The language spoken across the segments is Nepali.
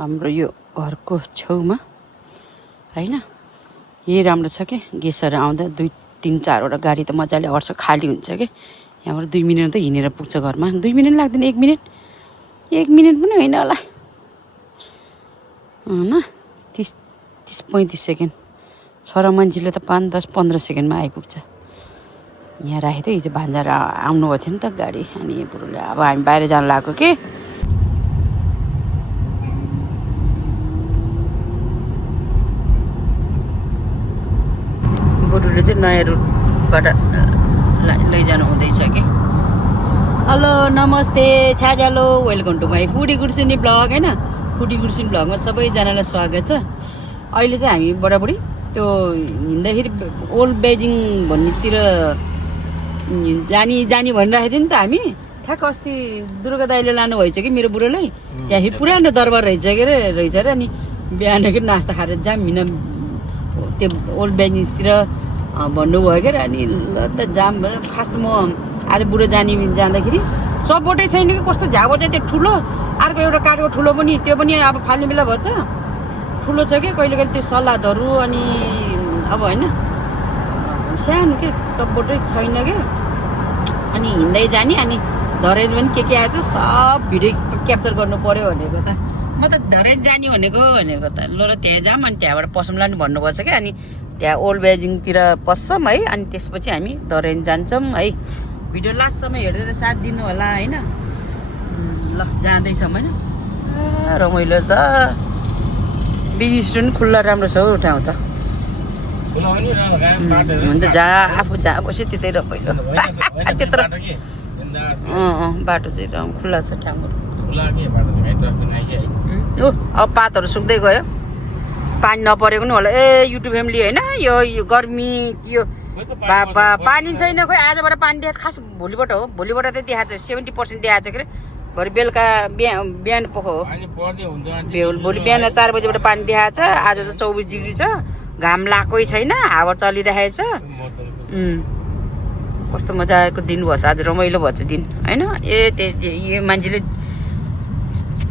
हाम्रो यो घरको छेउमा हैन यही राम्रो छ के गेस्टहरू आउँदा 2-3-4 वटा गाडी त मजाले अट्छ खाली हुन्छ के यहाँबाट 2 मिनेट त हिँडेर पुग्छ घरमा 2 मिनेट लाग्दैन 1 मिनेट 1 मिनेट पनि होइन होला हैन 30-35 सेकेन्ड छोरा मान्छेले त 5-10-15 सेकेन्डमा आइपुग्छ यहाँ राखेँ त हिजो भान्जाहरू आउनुभएको थियो नि त गाडी अनि बुढोले अब हामी बाहिर जान लागेको के बुढोले चाहिँ नयाँ रुटबाट लैजानु हुँदैछ कि हेलो नमस्ते छ्याजालो वेलकम टु माई फुडी गुड्सिनी ब्लग होइन फुडी गुड्सिनी ब्लगमा सबैजनालाई स्वागत छ अहिले चाहिँ हामी बडाबुडी त्यो हिँड्दाखेरि ओल्ड बेजिङ भन्नेतिर जानी भनिरहेको थियो नि त हामी ठ्याक्क अस्ति दुर्गा दाइले लानु भएछ कि मेरो बुढोलाई त्यहाँ पुरानो दरबार रहेछ के रहेछ अरे अनि बिहानको नास्ता खाएर जाम हिँड त्यो ओल्ड बेजिङतिर भन्नुभयो क्या अनि ल त जाम खास म आज बुढो जाँदाखेरि सपोर्टै छैन कि कस्तो झागो चाहिँ त्यो ठुलो अर्को एउटा काठको ठुलो पनि त्यो पनि अब फाल्ने बेला भएछ ठुलो छ क्या कहिले कहिले त्यो सलादहरू अनि अब होइन सानो के चप्पटै छैन क्या अनि हिँड्दै जाने अनि धरेज पनि के आएछ सब भिडियो क्याप्चर गर्नु पर्यो भनेको त म त धरेज जाने भनेको त ल त्यहाँ जाऊँ अनि त्यहाँबाट पसौँला नि भन्नुभएको छ क्या अनि त्यहाँ ओल्ड बेजिङतिर पस्छौँ है अनि त्यसपछि हामी धरेन जान्छौँ है भिडियो लास्टसम्म हेरेर साथ दिनु होला होइन ल जाँदैछौँ होइन रमाइलो छ बिजी खुल्ला राम्रो छ हौ ठाउँ त हुन्छ आफू जहाँ बस्यो त्यतै रमाइलो त्यत्रो बाटो चाहिँ खुल्ला छ ठाउँहरू अब पातहरू सुक्दै गयो पानी नपरेको नि होला युट्युब फ्यामिली होइन यो गर्मी यो बाबा पानी छैन खोइ आजबाट पानी देखाएको खास भोलिबाट हो भोलिबाट त देखाएको छ 70% देखाएको छ के अरे भरे बेलुका बिहान पख हो भोलि बिहान 4 बजीबाट पानी देखाएको छ आज त 24 डिग्री छ घाम लागेकै छैन हावा चलिरहेको छ कस्तो मजाको दिन भएछ आज रमाइलो भएछ दिन होइन यो मान्छेले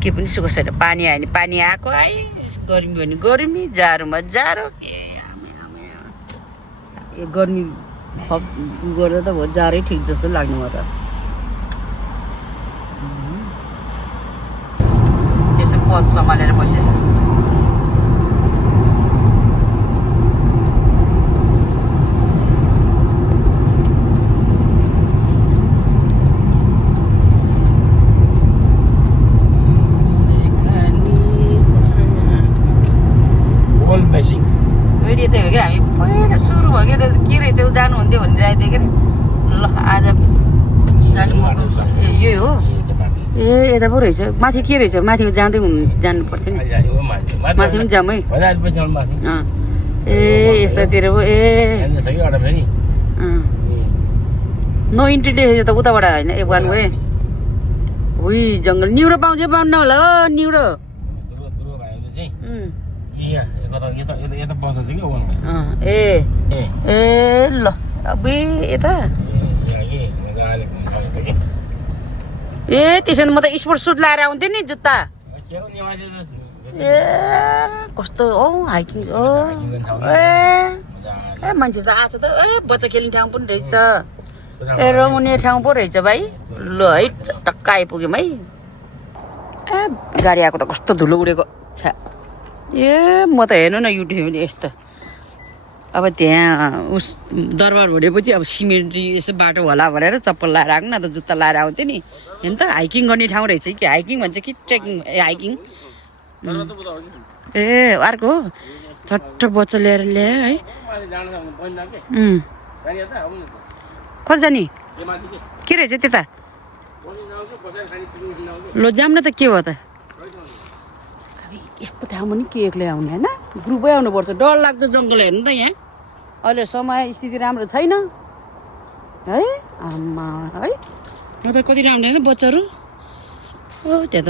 के पनि सुख छैन पानी आयो भने पानी आएको आयो गर्मी भने गर्मी जाडोमा जाडो यो गर्मी थप गर्दा त भयो जाडै ठिक जस्तो लाग्ने म त त्यसो पद सम्हालेर बसेछ जानुहुन्थ्यो भनेर आइदियो क्या ल आज जानु यही हो यता पो रहेछ माथि के रहेछ माथि जाँदै जानु पर्थ्यो नि माथि पनि जाऊँ है यतातिर पो नो इन्ट्री लेखेको त उताबाट होइन वान वे उही जङ्गल निउरो पाउँछ पाउनु होला हो निउरो ल अब यता त्यसो भने म त स्पोर्ट सुट लाएर आउँथेँ नि जुत्ता कस्तो हाइकिङ मान्छे त आएको छ त बच्चा खेल्ने ठाउँ पनि रहेछ रमाउने ठाउँ पो रहेछ भाइ ल है टक्क आइपुग्यौँ है गाडी आएको त कस्तो धुलो उडेको छ्या म त हेर्नु न युट्युब यस्तो अब त्यहाँ उस दरबार भुटेपछि अब सिमेन्ट यस्तो बाटो होला भनेर चप्पल लाएर आएको न त जुत्ता लाएर आउँथ्यो नि हेर्नु त हाइकिङ गर्ने ठाउँ रहेछ कि हाइकिङ भन्छ कि ट्रेकिङ हाइकिङ अर्को हो छट्ट बच्चा ल्याएर ल्यायो है कति जाने के रहेछ त्यता ल जाऊँ न त के भयो त यस्तो ठाउँमा नि के एक्लै आउने होइन ग्रुपै आउनुपर्छ डर लाग्दो जङ्गल हेर्नु त यहाँ अहिले समय स्थिति राम्रो छैन है आमा है म त कति राम्रो होइन बच्चाहरू हो त्यहाँ त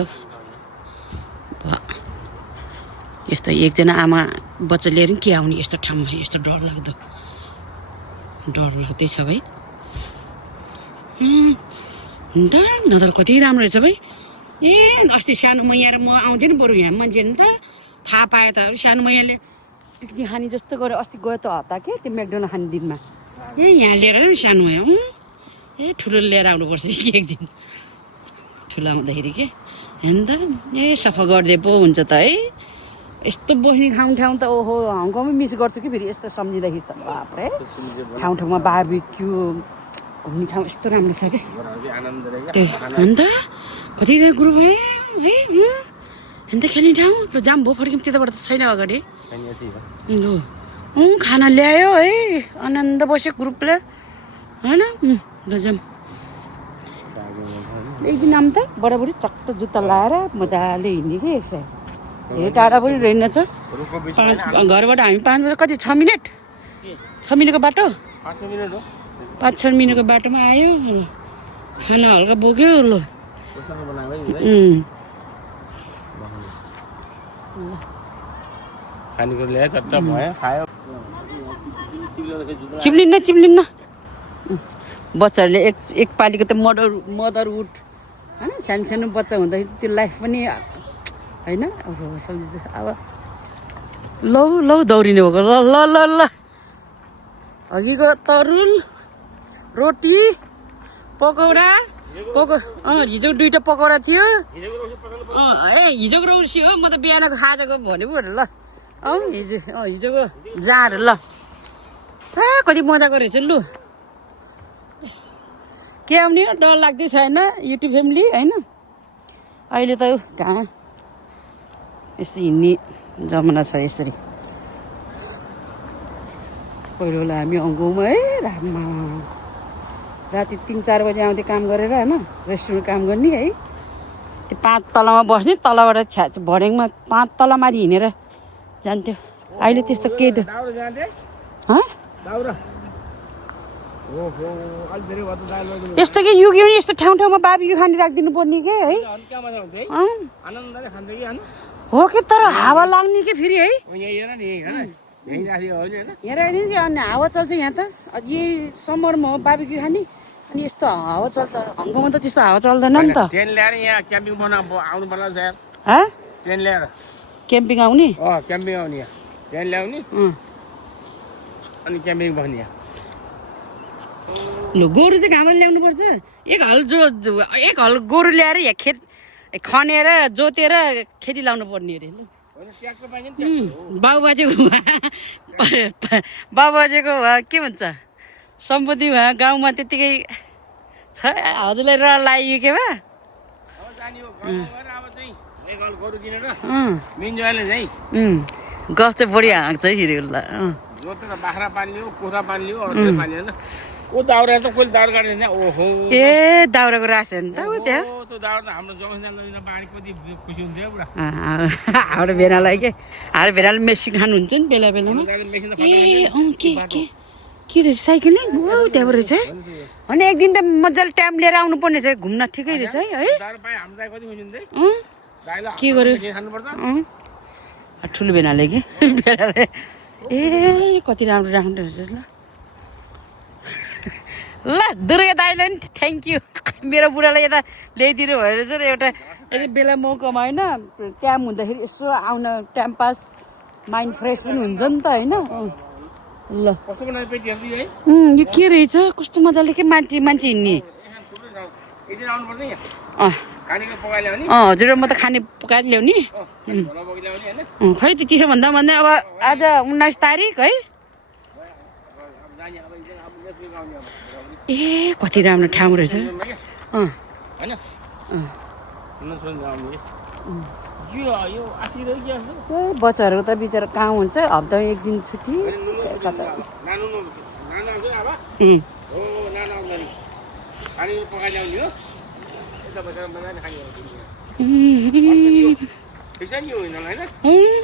यस्तो एकजना आमा बच्चा लिएर के आउने यस्तो ठाउँमा यस्तो डर लाग्दै छ भाइ नत्र कति राम्रो रहेछ भाइ ए अस्ति सानो मैया र म आउँदैन बरु यहाँ मान्छे नि त थाहा पाए त सानो मैयाले पिकनिक खाने जस्तो गऱ्यो अस्ति गयो त हप्ता के त्यो म्याकडोनल्ड खाने दिनमा ए यहाँ लिएर नि सानो मैया ए ठुलो लिएर आउनुपर्छ कि एक दिन ठुलो आउँदाखेरि के हेर्नु त ए सफा गरिदिए पो हुन्छ त है यस्तो बस्ने ठाउँ त ओहो हङकङमै मिस गर्छु कि फेरि यस्तो सम्झिँदाखेरि त बाप्रे ठाउँमा बार्बिक्यू घुम्ने ठाउँ यस्तो राम्रो छ क्या त्यो अन्त कति ग्रुप भयो है अन्त खेल्ने ठाउँ र जाम भयो फर्क्यौँ त्यताबाट त छैन अगाडि खाना ल्यायो है आनन्द बस्यो ग्रुपले होइन ल जाम एकदिन आउँ त बडाबुडी चट्ट जुत्ता लाएर मजाले हिँड्ने कि यसो धेरै टाढा पनि रहेनछ घरबाट हामी 5 बजे कति 6 मिनट 6 मिनटको बाटो 5-6 मिनटको बाटोमा आयो खाना हल्का बोक्यो ल चिप्लिन्न बच्चाहरूले एक पालिको त मदरहुड होइन सानो बच्चा हुँदाखेरि त्यो लाइफ पनि होइन अब सम्झिँदै अब लौ दौडिने भएको ल अघिको तरुल रोटी पकौडा हिजो 2टा पकौडा थियो हिजोको रौसी हो म त बिहानको खाजाको भनेको ल हिजोको जाँड ल कति मजाको रहेछ लु के आउने डर लाग्दै छैन युट्युब फ्यामिली होइन अहिले त कहाँ यस्तो हिँड्ने जमाना छ यसरी पहिलो बेला हामी अङ्गाउँमा है राममा राति 3-4 बजी आउँदै काम गरेर होइन रेस्टुरेन्ट काम गर्ने है त्यो 5 तलामा बस्ने तलबाट भड्याङमा 5 तला माथि हिँडेर जान्थ्यो अहिले त्यस्तो केही यस्तो कि युग्यो नि यस्तो ठाउँमा बार्बिक्यू खाने राखिदिनु पर्ने के है हो कि तर हावा लाग्ने कि फेरि है यहाँ राखिदिनु कि अनि हावा चल्छ यहाँ त यही समरमा हो बार्बिक्यू खाने अनि यस्तो हावा चल्छ हङकङमा त त्यस्तो हावा चल्दैन नि त क्याम्पिङ आउने लु गोरु चाहिँ घाममा ल्याउनुपर्छ एक हल गोरु ल्याएर यहाँ खेत खनेर जोतेर खेती लाउनु पर्ने अरे बाबुबाजेको के भन्छ सम्पत्ति गाउँमा त्यतिकै छ हजुरलाई र लाग्यो के भा गफ चाहिँ बढी हाँक्छ है फेरि उसलाई ए दाउराको रासन त ऊ त्यहाँ हाम्रो भेनालाई हाम्रो भेनाले मेसिन खानुहुन्छ नि बेला बेलामा ए के रहेछ साइकलिङ त्यहाँबाट रहेछ अनि एक दिन त मजाले टाइम लिएर आउनु पर्ने छ घुम्न ठिकै रहेछ है के गर्यो ठुलो भेनाले कि भेनाले ए कति राम्रो राख्नु रहेछ ल दुर्गा दाइलाई नि थ्याङ्क यू मेरो बुढालाई यता ल्याइदिनु भनेर चाहिँ एउटा यदि बेला मौकामा होइन टाइम हुँदाखेरि यसो आउन टाइम पास माइन्ड फ्रेस पनि हुन्छ नि त होइन ल यो के रहेछ कस्तो मजाले के मान्छे हिँड्ने हजुर म त खाने पकाएर ल्याउने खै त्यो चिसो भन्दा अब आज 19 तारिक है ए कति राम्रो ठाउँ रहेछ बच्चाहरूको त बिचरा कहाँ हुन्छ हप्तामा एक दिन छुट्टी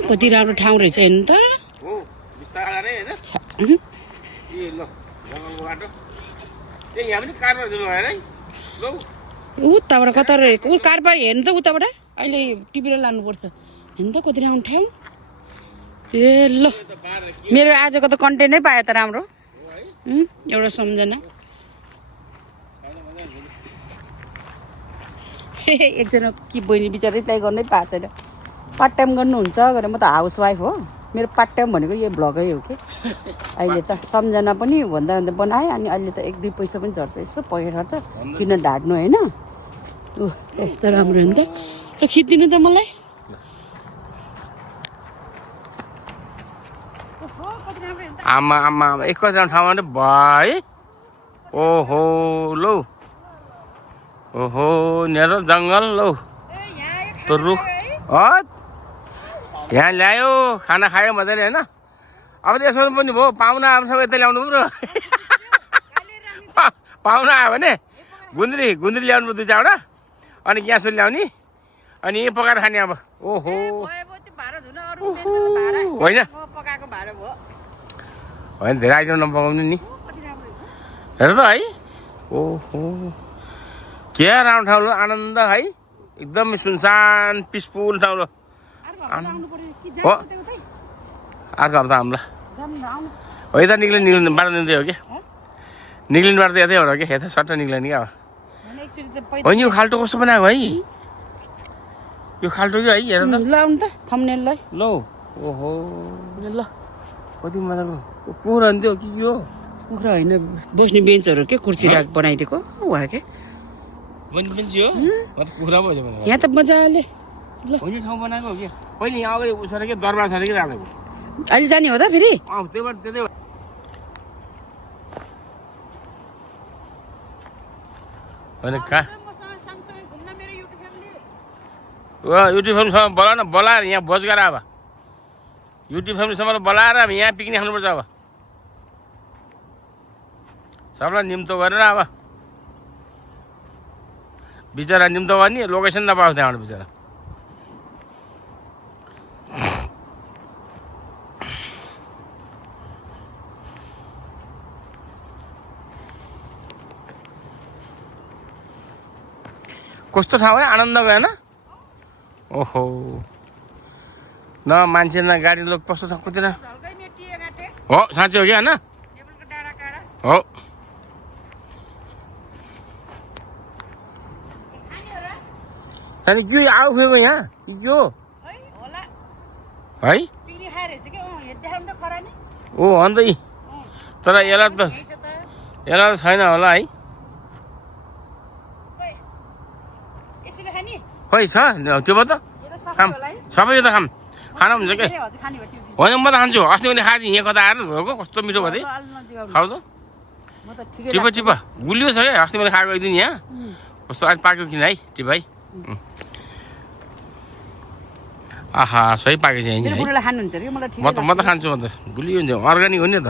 कति राम्रो ठाउँ रहेछ हेर्नु त उताबाट कता रहेको कारबार हेर्नु त उताबाट अहिले टिपेर लानुपर्छ हेर्नु त कति राम्रो ठाउँ ए ल मेरो आजको त कन्टेन्टै पायो त राम्रो एउटा सम्झना एकजना कि बहिनी बिचरा रिप्लाई गर्नै पाएको छैन पार्ट टाइम गर्नुहुन्छ भने म त हाउस वाइफ हो मेरो पार्ट टाइम भनेको यो ब्लगै हो कि अहिले त सम्झना पनि भन्दा भन्दा बनाएँ अनि अहिले त 1-2 पैसा पनि झर्छ यसो पैसा खर्च किन ढाड्नु होइन ऊ यस्तो राम्रो हो नि त खिचिदिनु त मलाई आमा आमा एकैजना ठाउँमा भाइ ओहो लौ ओहो नेर जङ्गल लौ त रुख यहाँ ल्यायो खाना खायो मजाले होइन अब त यसो पनि भयो पाहुना आउँछ यता ल्याउनु पऱ्यो पाहुना आयो भने गुन्द्री ल्याउनु पऱ्यो 2-4वटा अनि ग्यास ल्याउने अनि यहीँ पकाएर खाने अब ओहो होइन होइन धेरै आइटम नपकाउनु नि हेर त है ओहो के राम्रो ठाउँ आनन्द है एकदम सुनसान पिसफुल ठाउँ हो अर्को हप्ता आउँला हो यता निक्लिनु बाटो निक्लिँदै हो कि निक्लिनु बाटो त यतै हो कि यता सट्ट निक्लिने क्या अब होइन यो खाल्टो कस्तो बनाएको है यो खाल्टो कि है हेर त लाउनु त थम्बनेललाई लौ ओहो ल कति मजाको कुखुरा नि त्यो के हो कुखुरा होइन बस्ने बेन्चहरू के कुर्सी राख बनाइदिएको वहाँ के बेन्च हो कुखुरा पो हो यहाँ त मजाले होइन ठाउँ बनाएको हो कि पहिले यहाँ अगाडि उसो कि दरबार छ कि जाँदैको अहिले जाने हो त फेरि त्यही भएर त्यतै होइन कहाँ युट्युब फ्यामिलीसँग बोला न बोलाएर यहाँ भोज गर अब युट्युब फ्यामिलीसँग बोलाएर अब यहाँ पिकनिक खानुपर्छ अब सबलाई निम्तो गरेर अब बिचरा निम्तो गर्ने लोकेसन नपाओस् त्यहाँबाट बिचरा कस्तो ठाउँ है आनन्द गएन ओहो न मान्छे न गाडी लोक कस्तो छ कति हो साँच्चै हो कि होइन हो के आऊ फेको यहाँ के हो है ओ अन्त तर यसलाई त छैन होला है खोइ छ त्यो भयो त खाम सबै त खाम खाना हुन्छ के होइन म त खान्छु अस्ति मैले खाएँ यहाँ कता आएर भएको कस्तो मिठो भयो खाऊ त टिपा टिपा गुलियो छ क्या अस्ति मैले खाएको एकदिन यहाँ कस्तो अहिले पाक्यो किन है टिपा है आहा सही पाकेको छ यहीँ म त खान्छु म त गुलियो हुन्छ अर्ग्यानिक हो नि त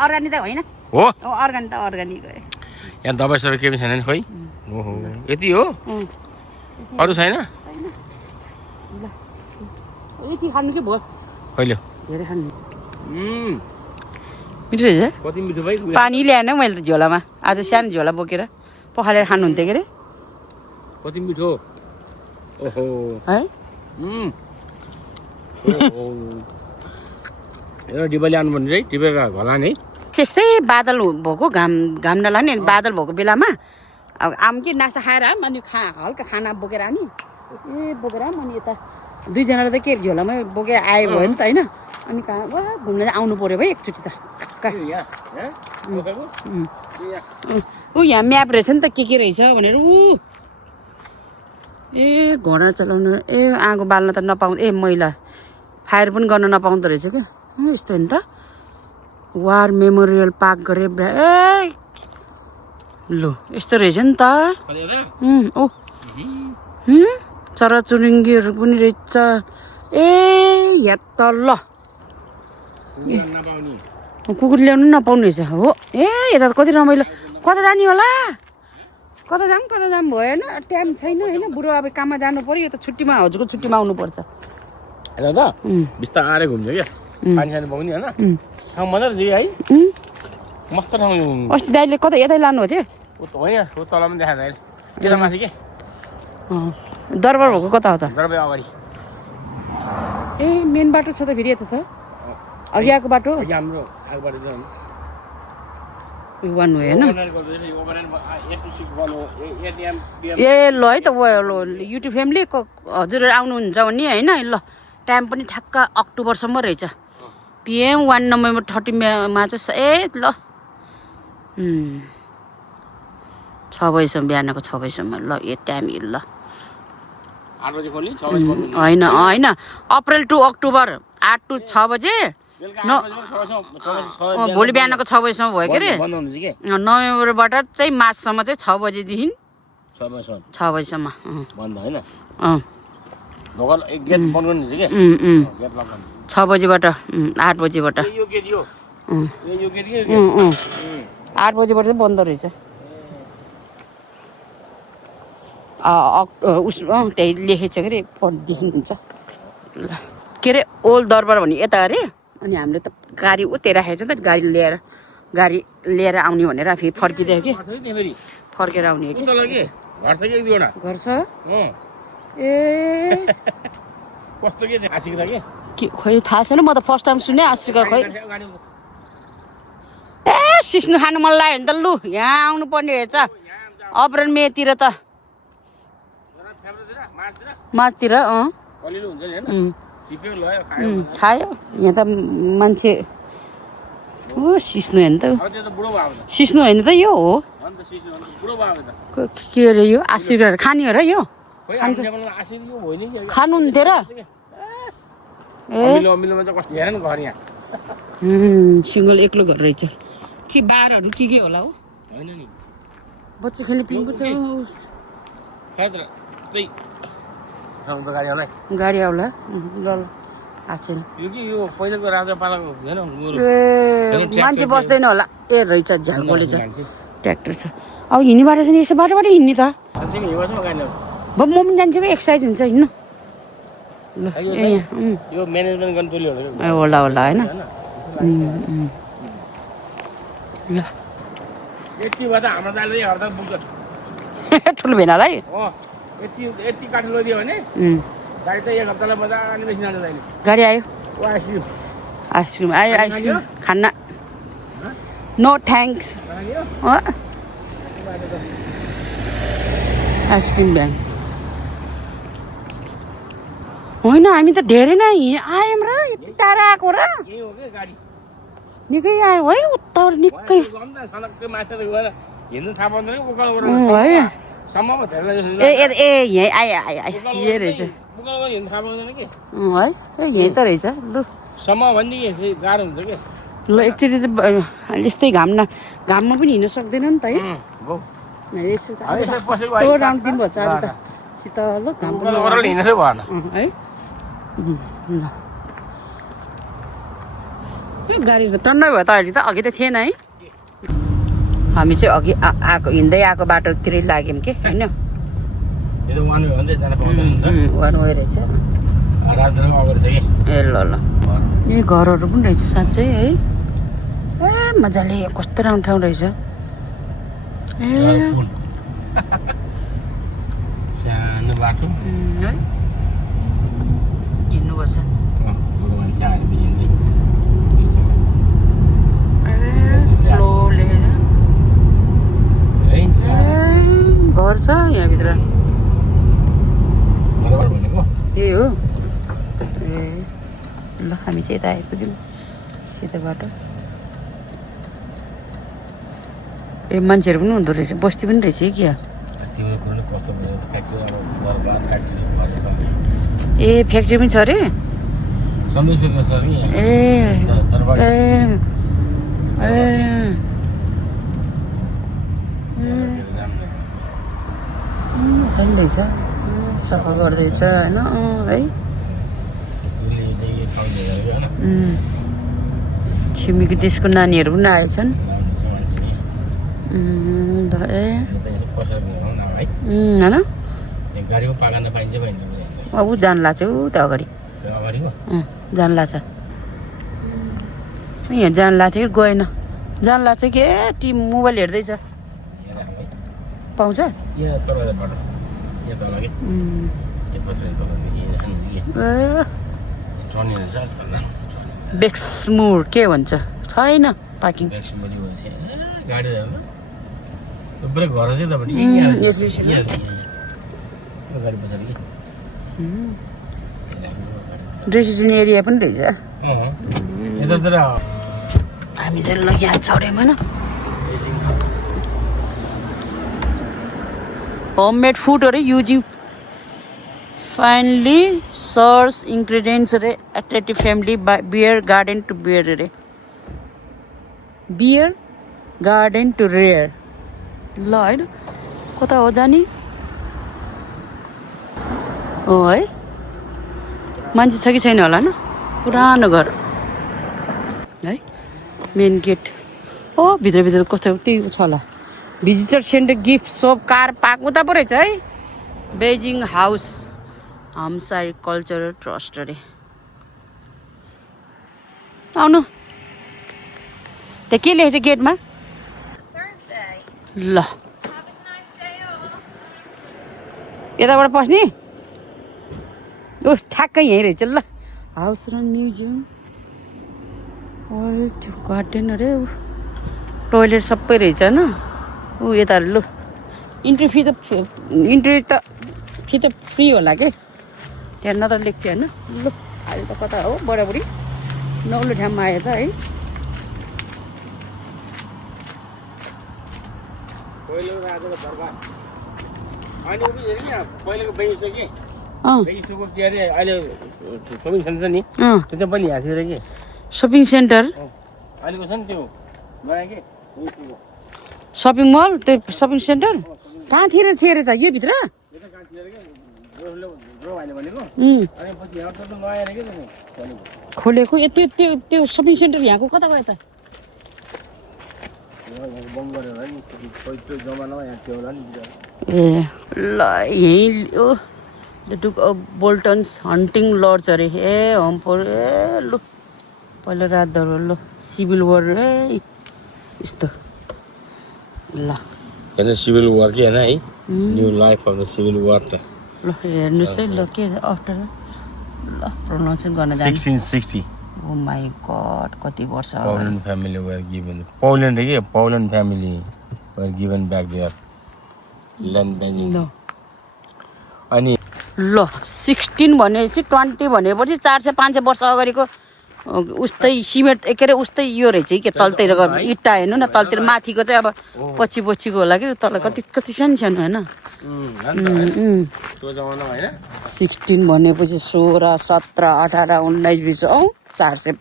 अर्ग्यानिक त होइन हो अर्ग्यानिक त अर्ग्यानिक हो यहाँ दबाई सबै केही पनि छैन नि खोइ ओहो यति हो अरू छैन यति खानु के भयो कहिले धेरै खानु मिठो रहेछ कति मिठो भाइ पानी ल्याएन मैले त झोलामा आज सानो झोला बोकेर पखालेर खानुहुन्थ्यो के अरे कति मिठो ओहो है एउटा डिब्बा ल्याउनु पर्ने है टिपेर घला नि त्यस्तै बादल भएको घाम नलाग्ने बादल भएको बेलामा अब आम के नास्ता खाएर अनि हल्का खाना बोकेर आनी बोकेर अनि यता 2जनाले त के झोलामै बोकेर आयो भयो नि त होइन अनि कहाँ घुम्न आउनु पर्यो भाइ एकचोटि त ऊ यहाँ म्याप रहेछ नि त के रहेछ भनेर ए घोडा चलाउनु ए आगो बाल्न त नपाउँदा मैला फायर पनि गर्न नपाउँदो रहेछ क्या यस्तो हो नि त वार मेमोरियल पार्क गरे ए लु यस्तो रहेछ नि त ओ चराचुरुङ्गीहरू पनि रहेछ ए यहाँ त ल कुकुर ल्याउनु नपाउने रहेछ हो ए यता त कति रमाइलो कता जाने होला कता जाम भएन टाइम छैन होइन बुढो अब काममा जानु पर्यो यो त छुट्टीमा हजुरको छुट्टीमा आउनुपर्छ हेर त बिस्तारै घुम्छ क्या पानी सानी पाउने होइन ठाउँ मजा रहेछ है मस्त ठाउँ अस्ति दाइले कता यतै लानु हो त्यो होइन तल पनि देखाएको अहिले यता माथि के दरबार भएको कता हो त दरबार अगाडि ए मेन बाटो छ त फेरि यता छ अघि आएको बाटो हाम्रो आएको बाटो वान वे होइन ओभरनाइट गर्दैछ यो ओभरनाइट 8 to 6 गर्नु एटिएम ए ल है त युट्युब फ्यामिली हजुरहरू आउनुहुन्छ भने होइन ल टाइम पनि ठ्याक्क अक्टोबरसम्म रहेछ PM 1 नोभेम्बर 30मा चाहिँ ए ल 6 बजीसम्म बिहानको 6 बजीसम्म ल यो टाइम ल 8 बजे खोल्ने 6 बजे बन्द होइन होइन अप्रिल टु अक्टोबर 8 to 6 बजे भोलि बिहानको 6 बजीसम्म भयो के अरे बन्द हुन्छ के नोभेम्बरबाट चाहिँ मार्चसम्म चाहिँ 6 बजेदेखि 6 बजीसम्म बन्द होइन अँ दोकान एक गेट बन्द गर्नु के गेट लक गर्नु 6 बजीबाट 8 बजीबाट यो गेट यो यो गेट के 8 बजीबाट चाहिँ बन्द रहेछ त्यही लेखेको छ के अरे पढिदिनुहुन्छ ल के अरे ओल्ड दरबार भन्ने यता अरे अनि हामीले त गाडी उतै राखेको छ त गाडी लिएर आउने भनेर फेरि फर्किदियो कि फर्केर आउने कि घर छ ए कस्तो के आशिक त के खोइ थाहा छैन म त फर्स्ट टाइम सुने आशिका खोइ ए सिस्नु खानु मन लाग्यो भने त लु यहाँ आउनु पर्ने रहेछ अप्रिल मेतिर त मार्चतिर खायो यहाँ त मान्छे ओ सिस्नु होइन त सिस्नु होइन त यो हो के अरे यो आशीर्वाद खाने हो र यो खानुहुन्थ्यो र सिङ्गल एक्लो घर रहेछ के बारहरू के होला हो बच्चा खेल्ने पिङ्गु छ गाडी आउला ल आछेन मान्छे बस्दैन होला ए रहेछ झ्यालकोले छ ट्र्याक्टर छ अब हिँड्नेबाट छ नि यसो बाटोबाट हिँड्ने त म पनि जान्छु कि एक्सर्साइज हुन्छ हिँड्नु ल यो म्यानेजमेन्ट गर्न टोली होला होला होइन ल ठुलो भेनालाई यति काठ लैदियो भने गाडी त एक हप्तालाई मजाले बेसी जान्छ अहिले गाडी आयो आइसक्रिम आयो आइसक्रिम खाना नो थ्याङ्क्स आइसक्रिम भ्यान होइन हामी त धेरै नै आयौँ र यति टाढा आएको र निकै आयो है उता निकै ए यहीँ आयो यही रहेछ है यहीँ त रहेछ लु ल एकचोटि चाहिँ यस्तै घाममा पनि हिँड्न सक्दैन नि त है राउन्ड दिनुभएको छ अहिले त शीतल घाम है गाडी त टन्नै भयो त अहिले त अघि त थिएन है हामी चाहिँ अघि हिँड्दै आएको बाटोतिरै लाग्यौँ कि होइन वान वे रहेछ ए ल यही घरहरू पनि रहेछ साँच्चै है ए मजाले कस्तो राम्रो ठाउँ रहेछ ए सानो बाटो है हिँड्नुपर्छ स्लोले घर छ यहाँभित्र ए हो ए ल हामी चाहिँ यता आइपुग्यौँ सिधै बाटो ए मान्छेहरू पनि हुँदो रहेछ बस्ती पनि रहेछ क्या ए फ्याक्ट्री पनि छ अरे ए रहेछ सफा गर्दैछ होइन है छिमेकी देशको नानीहरू पनि आएछन् होइन अब जान लाग्छ ऊ त अगाडि जान लाग्छ यहाँ जान लाग्थ्यो कि गएन जान लाग्छ कि टी मोबाइल हेर्दैछ पाउँछ बेक्समुर के भन्छ छैन पार्किङ गाडी जानु ब्रेक घर चाहिँ तपाईँ गाडी पछाडि ड्रेसेसन एरिया पनि रहेछ यतातिर हामी चाहिँ ल यहाँ चढ्यौँ होइन homemade food are using finally sourced ingredients are attractive family beer garden to beer are beer garden to rare ल होइन कता हो जाने हो है मान्छे छ कि छैन होला न पुरानो घर है मेन गेट हो भित्र कस्तो त्यही छ होला visitor centre gift shop car park उता पो रहेछ है बेजिङ हाउस हामसाई कल्चरल ट्रस्ट अरे आउनु त्यहाँ के लेखेछ गेटमा ल यताबाट पस्ने ओस् ठ्याक्कै यहीँ रहेछ ल house run museum old garden अरे टोइलेट सबै रहेछ होइन ऊ यताहरू लु इन्ट्री फी त फ्री होला के त्यहाँ नत्र लेख्थ्यो होइन लु अहिले त कता हो बुढाबुढी नौलो ठाउँमा आयो त है पहिलेको बेगिसो कि बेगिसोको के अरे अहिले सपिङ सेन्टर छ नि त्यो पनि यहाँ थियो अरे कि सपिङ सेन्टर अहिलेको छ नि त्यो नयाँ के सपिङ मल त्यो सपिङ सेन्टर कहाँतिर थियो अरे त यो भित्र खोलेको ए त्यो त्यो त्यो सपिङ सेन्टर यहाँको कता गयो त ए ल यहीँ हो the duke of Boltons hunting lodge अरे ए होमफोर ए लु पहिला रातहरू ल सिभिल वार ए यस्तो ल सिभिल वार के होइन है new life of the civil वार त ल हेर्नुहोस् है ल के आफ्टर ल प्रोनाउन्सन गर्न जाने 1660 ओ माई गड कति वर्ष Poland family were given Poland के Poland family were given back their land Beijing ल अनि ल 16 भनेपछि 20 भनेपछि 400 500 वर्ष अगाडिको उस्तै सिमेन्ट के अरे उस्तै यो रहेछ कि तलतिर इट्टा हेर्नु न तलतिर माथिको चाहिँ अब पछिको होला कि तल कति कति सानो सानो होइन त्यो जमानामा हैन 16 भनेपछि 16 17 18 19 20 औ 400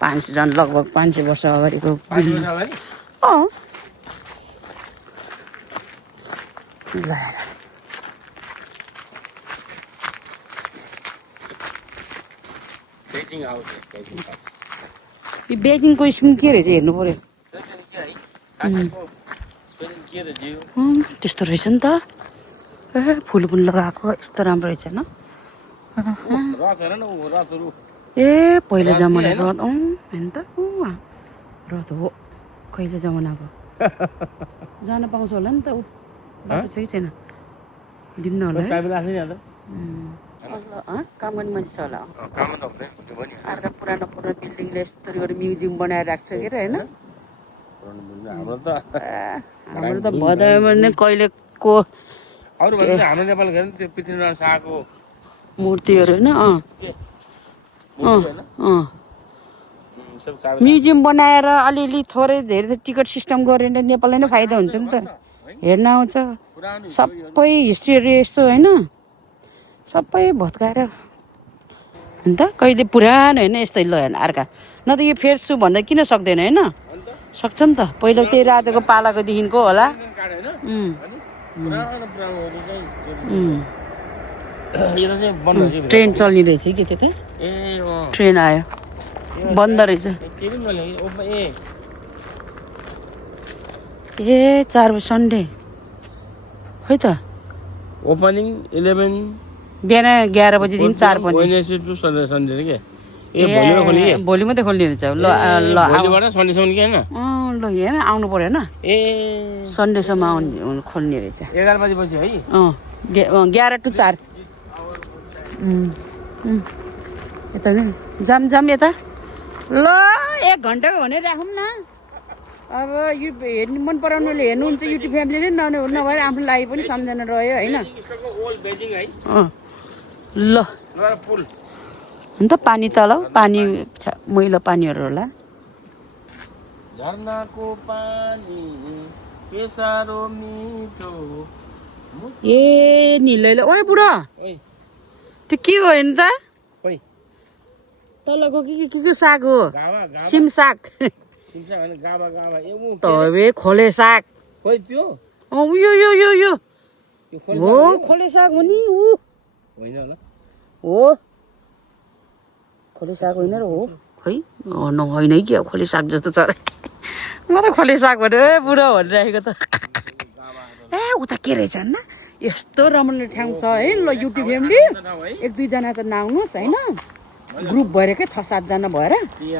500 जन लगभग 500 वर्ष अगाडिको यो बेजिङको स्कुल के रहेछ हेर्नु पर्यो त्यस्तो रहेछ नि त ए फुल लगाएको यस्तो राम्रो रहेछ न ए पहिला जमानाको रथ हेर्नु त रथ हो कहिले जमानाको जान पाउँछ होला नि त ऊ बाटो छ कि छैन दिन्न होला काम गर्ने मान्छे छ होला अर्को पुरानो बिल्डिङले यस्तो गरेर म्युजियम बनाएर राख्छ के अरे होइन हाम्रो त भदौमा नै कहिलेको हाम्रो नेपाल गएर त्यो पृथ्वीनारायण शाहको मूर्तिहरू होइन म्युजियम बनाएर अलिअलि थोरै धेरै टिकट सिस्टम गरेर नेपाललाई नै फाइदा हुन्छ नि त हेर्न आउँछ सबै हिस्ट्रीहरू यस्तो होइन सबै भत्काएर अन्त कहिले पुरानो होइन यस्तै ल हेर्न अर्का न त यो फेर्छु भन्दा किन सक्दैन होइन सक्छ नि त पहिला त्यही राजाको पालाकोदेखिको होला ट्रेन चल्ने रहेछ कि त्यता ट्रेन आयो बन्द रहेछ ए 4 बजी सन्डे खै त ओपनिङ 11 बिहान 11 बजीदेखि 4 बजी भोलि मात्रै खोल्ने रहेछ ल ल ल हेर आउनु पर्यो होइन सन्डेसम्म खोल्ने रहेछ 11 बजेपछि है 11 to 4 यता नि जाम यता ल 1 घन्टाको भने राखौँ न अब यो हेर्नु मन पराउनुले हेर्नुहुन्छ युट्युब फ्यामिलीले नभएर आफ्नो लागि पनि सम्झना रह्यो होइन ल अन्त पानी तल पानी मैला पानीहरू होला झरनाको पानी के साह्रो मिठो ए निलैले ओए बुढो त्यो के हो हेर्नु त तलको के साग हो सिम साग तबे खोले साग यो हो खोले साग हो नि हो खोले साग होइन र हो खै होइन है कि खोले साग जस्तो चरा म त खोले साग भनेर बुढो भनिरहेको त ए उता के रहेछ होइन यस्तो रमाइलो ठाउँ छ है ल युट्युब फ्यामिली 1-2 जना त नआउनुहोस् होइन ग्रुप भएर क्या 6-7 जना भएर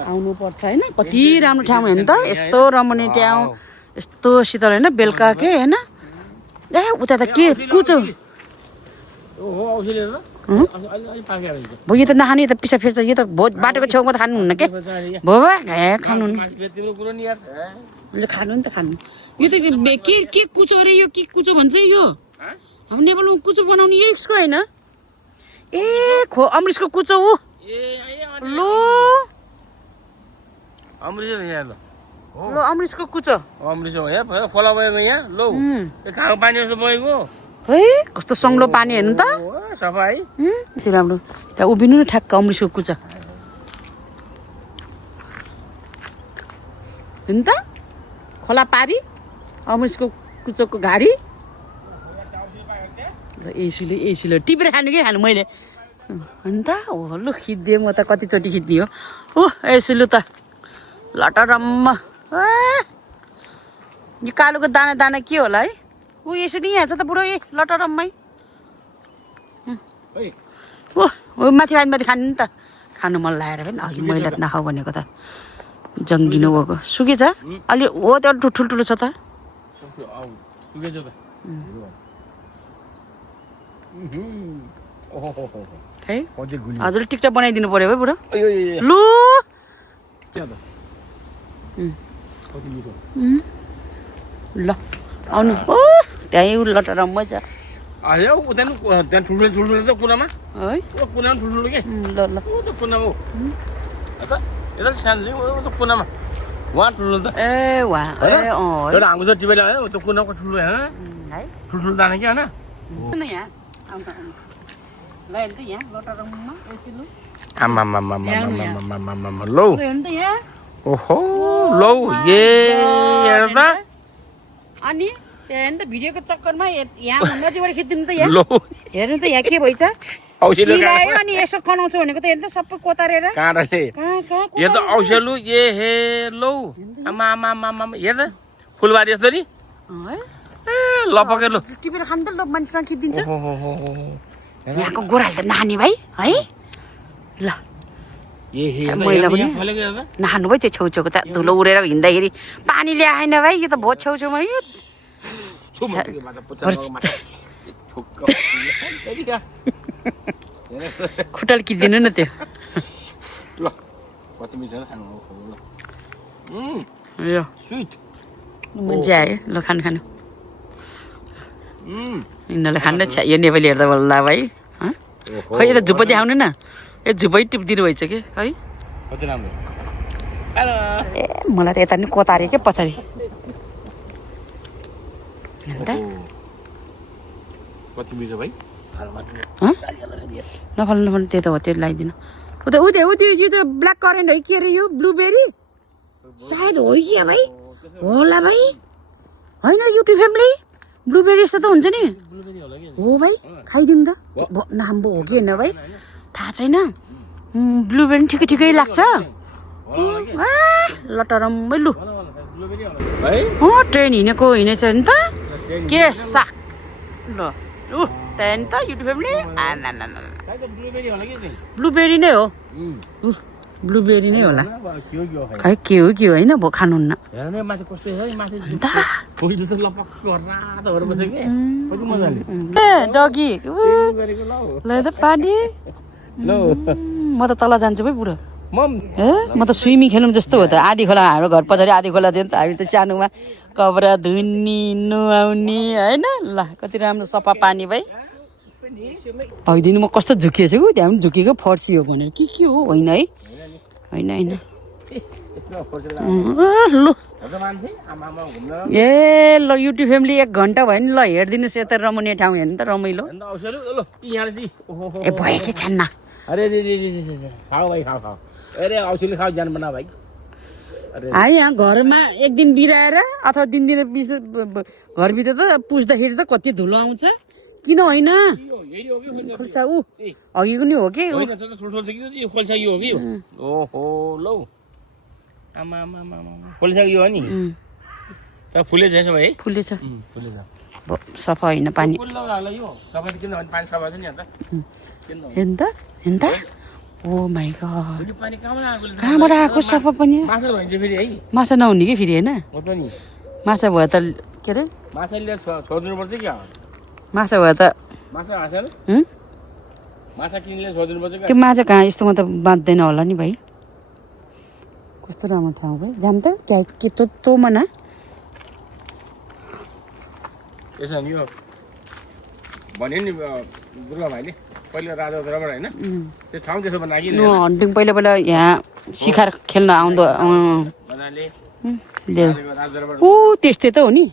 आउनु पर्छ होइन कति राम्रो ठाउँ हेर्नु त यस्तो रमाउने ठाउँ यस्तो शीतल होइन बेलुका के होइन ए उता त के कुचो यो त नखानु यो त पिसा फेर्छ यो त बाटोको छेउमा त खानुहुन्न के बाबा खानु खानु नि त खानु यो त के कुचो अरे यो के कुचो भन्छ यो हाम्रो नेपालमा कुचो बनाउने यसको होइन ए अमृतको कुचो हो लो अमृतको कुचो खोला भएको यहाँ लो घाउ पानी जस्तो बगेको है कस्तो सङ्लो पानी हेर्नु त सफा है यति राम्रो त्यहाँ उभिनु न ठ्याक्क अमृतको कुचो हेर्नु त खोला पारी अमृतको कुचोको घाडी एसीले टिपेर खानु के खानु मैले अन्त हो लु खिचिदिएँ म त कतिचोटि खिच्ने हो ओ एसीलु त लटरम्म यो कालोको दाना दाना के होला है ऊ यसरी यहाँ छ त बुढो ए लटरम्मै ओ माथि खानु नि त खानु मन लागेर पनि अघि मैला नखाऊ भनेको त जङ्गिनु गएको सुकेछ अलि हो त्यो ठुल्ठुलो छ त है हजुर टिकटक बनाइदिनु पर्यो है बुढो लु ल आउनु ओ त्यहीँ लटरम्मै छ आयो त्यहाँ ठुल्ठुलो त कुनामा है कुनामा ठुल्ठुलो के ल ल त कुनामा हो यता सानो चाहिँ त कुनामा वहाँ ठुल्ठुलो त ए वहाँ एउटा हाम्रो त टिपेर आयो त्यो कुनाको ठुल्ठुलो है ठुल्ठुलो दाना के होइन यहाँ ल हेर्नु त यहाँ लटरम्मा यसो आमामामामामामामामामा लौ हेर्नु त यहाँ ओहो लौ ये हेर त अनि त्यहाँ हेर्नु त भिडियोको चक्करमा यहाँ नजिकबाट खिचिदिनु त यहाँ लौ हेर्नु त यहाँ के भइछ सिलायो अनि यसो कनाउँछु भनेको त हेर्नु त सबै कोतारेर काँडाले यो त औसेलु ए हे लौ आमामामामा हेर त फुलबारी यसरी ए लपके लु टिपेर खानु त ल मान्छेसँग खिचिदिन्छ यहाँको गोराले त नखाने भाइ है ल मैला पनि नखानु भाइ त्यो छेउछेउको त धुलो उडेर हिँड्दाखेरि पानी ल्याएन भाइ यो त बहुत छेउछेउमा यो खुट्टाले किदिनु न त्यो मजा आयो ल खानु यिनीहरूले खानु छ यो नेपाली हेर्दा बोल्दा भाइ खै यो त झुप्पो देखाउनु न ए झुप्पै टिपिदिनु भएछ कि है ए मलाई त यता नि कोतारे के पछाडि नफाल्नु त्यो त हो त्यो लगाइदिनु उता यो त ब्ल्याक करेन्ट है के अरे यो ब्लुबेरी सायद हो कि भाइ होला भाइ होइन युट्युब फ्यामिली ब्लुबेरी जस्तो त हुन्छ नि हो भाइ खाइदिनु त नाम्बो हो कि होइन भाइ थाहा छैन ब्लुबेरी ठिकै लाग्छ लटरम्मै लु ट्रेन हिँडेछ नि त के साग ल त्यहाँदेखि त युट्युब फ्यामिली ब्लुबेरी नै हो ब्लुबेरी नै होला खै के हो होइन भो खानुहुन्न ए डगी ल त पानी म त तल जान्छु भाइ बुढो म त स्विमिङ खेलौँ जस्तो हो त आधी खोला हाम्रो घर पछाडि आधी खोला थियो नि त हामी त सानोमा कपडा धुन्नी नुहाउने होइन ल कति राम्रो सफा पानी भाइ अघिदेखि म कस्तो झुकिएछु त्यहाँ पनि झुकेको फर्सी हो भनेर के हो होइन है होइन होइन ल ए ल युट्युब फ्यामिली 1 घन्टा भयो नि ल हेरिदिनुहोस् यता रमणीय ठाउँ हेर्नु त रमाइलो ए भयो के छान्न है यहाँ घरमा 1 दिन बिराएर अथवा दिन घरभित्र त पुस्दाखेरि त कति धुलो आउँछ किन होइन खोल्सा ऊ अघिको नि हो कि फुलेछ फुलेछ सफा होइन पानी हेर्नु त हेर्नु त ओ माइ गड कहाँबाट आएको सफा पनि माछा नहुने कि फेरि होइन माछा भयो त के अरे माछा भयो त त्यो माछा कहाँ यस्तोमा त बाँच्दैन होला नि भाइ कस्तो राम्रो ठाउँ भाइ जाम त के त मना भन्यो नि दुर्गा भाइले पहिला राजा दरबार होइन त्यो ठाउँ त्यसो बनाएको हन्टिङ पहिला यहाँ शिकार खेल्न आउँदो ऊ त्यस्तै त हो नि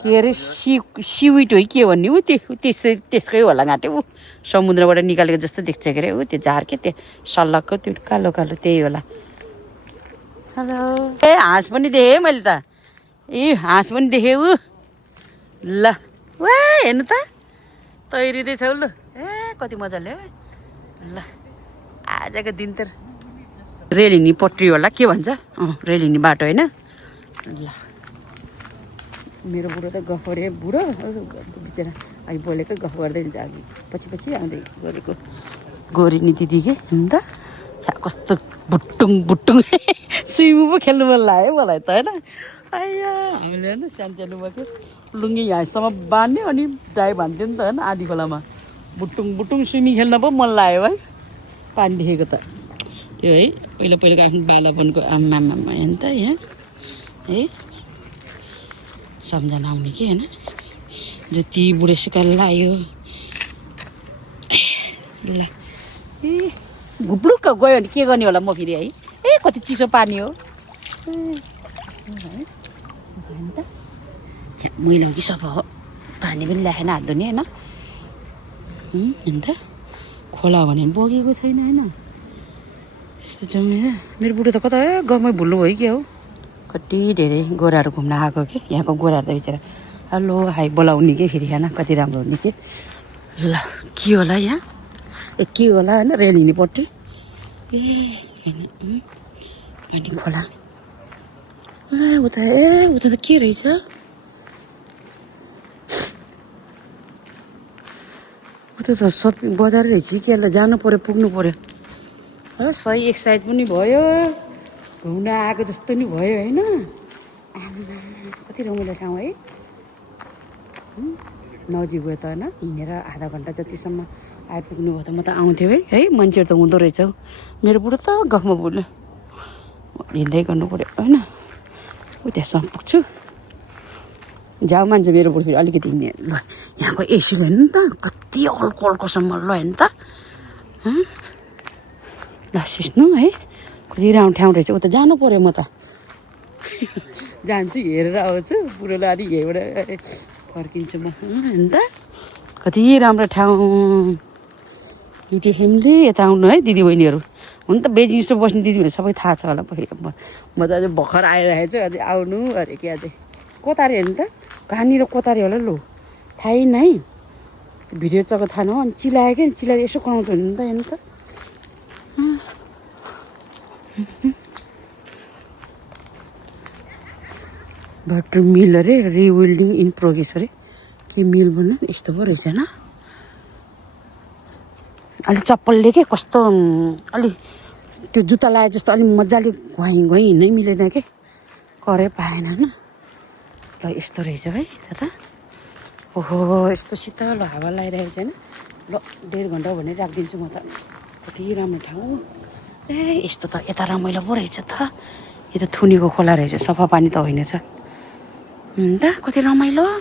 के अरे सिविट हो के भन्ने ऊ त्यसकै होला घाँटे ऊ समुद्रबाट निकालेको जस्तो देख्छ के अरे ऊ त्यो झार के त्यो सल्लाहको त्यो कालो कालो त्यही होला हेलो ए हाँस पनि देखेँ मैले त ए हाँस पनि देखेँ ऊ ल वा हेर्नु त तैरिँदैछौ ल ए कति मजाले ल आजको दिन त रेलिनी पट्री होला के भन्छ रेलिनी बाटो होइन ल मेरो बुढो त गफ गरे बुढो बिचरा अघि बोलेको गफ गर्दै हुन्छ अघि पछि आउँदै गरेको गोरिनी दिदी के हेर्नु त छ्या कस्तो बुट्टुङ स्विमिङ पो खेल्नु मन लाग्यो मलाई त होइन आइया हामीले होइन सानोमा के लुङ्गी यहाँसम्म बाँध्ने अनि डाइ बाँध्थ्यो नि त होइन आधी खोलामा बुट्टुङ स्विमिङ खेल्न पो मन लाग्यो है पानी देखेको त त्यो है पहिलाको आफ्नो बालापनको आमामा हेर्नु त यहाँ है सम्झना आउने कि होइन जति बुढेसकाल लाग्यो ल ए घुप्लुक्क गयो भने के गर्ने होला म फेरि है ए कति चिसो पानी हो मैला कि सफा हो पानी पनि ल्याएन हात धुने होइन हेर्नु त खोला भने बगेको छैन होइन यस्तो जम्मै मेरो बुढो त कता गाउँमै भुल्नु भयो कि हो कति धेरै गोराहरू घुम्न आएको कि यहाँको गोराहरू त बिचरा हेलो हाई बोलाउने कि फेरि होइन कति राम्रो हुने कि ल के होला यहाँ ए के होला होइन रेलिनीपट्टि ए होइन पानी खोला उता त के रहेछ उता त सपिङ बजार रहेछ कि यसलाई जानु पऱ्यो पुग्नु पऱ्यो सही एक्सर्साइज पनि भयो घुम्न आएको जस्तो नि भयो होइन कति रमाइलो ठाउँ है नजिक गयो त होइन हिँडेर आधा घन्टा जतिसम्म आइपुग्नु भयो त म त आउँथेँ है मान्छेहरू त हुँदो रहेछ हौ मेरो बुढो त गफमा बोल्यो हिँड्दै गर्नु पऱ्यो होइन ऊ त्यहाँसम्म पुग्छु जाऊ मान्छे मेरो बुढो फेरि अलिकति हिँड्ने ल यहाँको एसी हेर्नु नि त कति अल्कोसम्म ल हेर्नु त ल सिस्नु है कति राम्रो ठाउँ रहेछ उता जानु पऱ्यो म त जान्छु हेरेर आउँछु बुढोलाई अलिक यहीँबाट फर्किन्छु म हेर्नु त कति राम्रो ठाउँ युट्युब फ्यामिली यता आउनु है दिदीबहिनीहरू हुन त बेजिङ जस्तो बस्ने दिदीबहिनी सबै थाहा छ होला म त अझै भर्खर आइरहेको छु अझै आउनु अरे कि अझै कोतारी हेर्नु त कहाँनिर कोतारी होला लो थाहै नै भिडियो चको थाहा न अनि चिलायो क्या चिलाएर यसो कराउँछ भने त हेर्नु त बाटो मिल अरे रिबिल्डिङ इन प्रोग्रेस अरे के मिल भन्नु यस्तो पो रहेछ होइन अलि चप्पलले के कस्तो अलि त्यो जुत्ता लगाए जस्तो अलिक मजाले घुवाइ हिँड्नै मिलेन के करै पाएन होइन ल यस्तो रहेछ है दादा ओहो यस्तो शीतल हावा लगाइरहेको छ होइन ल 1.5 घन्टा भनेर राखिदिन्छु म त कति राम्रो ठाउँ ए यस्तो त यता रमाइलो पो रहेछ त यो त थुनीको खोला रहेछ सफा पानी त होइन छ अन्त कति रमाइलो है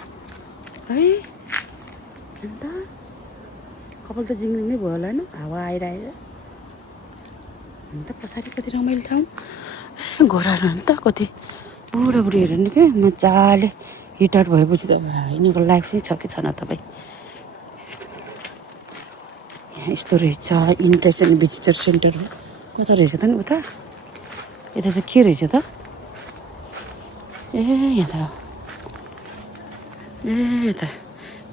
अन्त कपाल त जिङ्गिङ नै भयो होला होइन हावा आइरहेको अन्त पछाडि कति रमाइलो ठाउँ घोडाहरू अन्त कति बुढाबुढीहरू नि क्या मजाले रिटायर्ड भएपछि त यिनीहरूको लाइफ चाहिँ छ कि छैन तपाईँ यहाँ यस्तो रहेछ इन्ट्रेस्ट एन्ड भिजिटर सेन्टर कता रहेछ त नि उता यता त के रहेछ त ए यहाँ त ए यता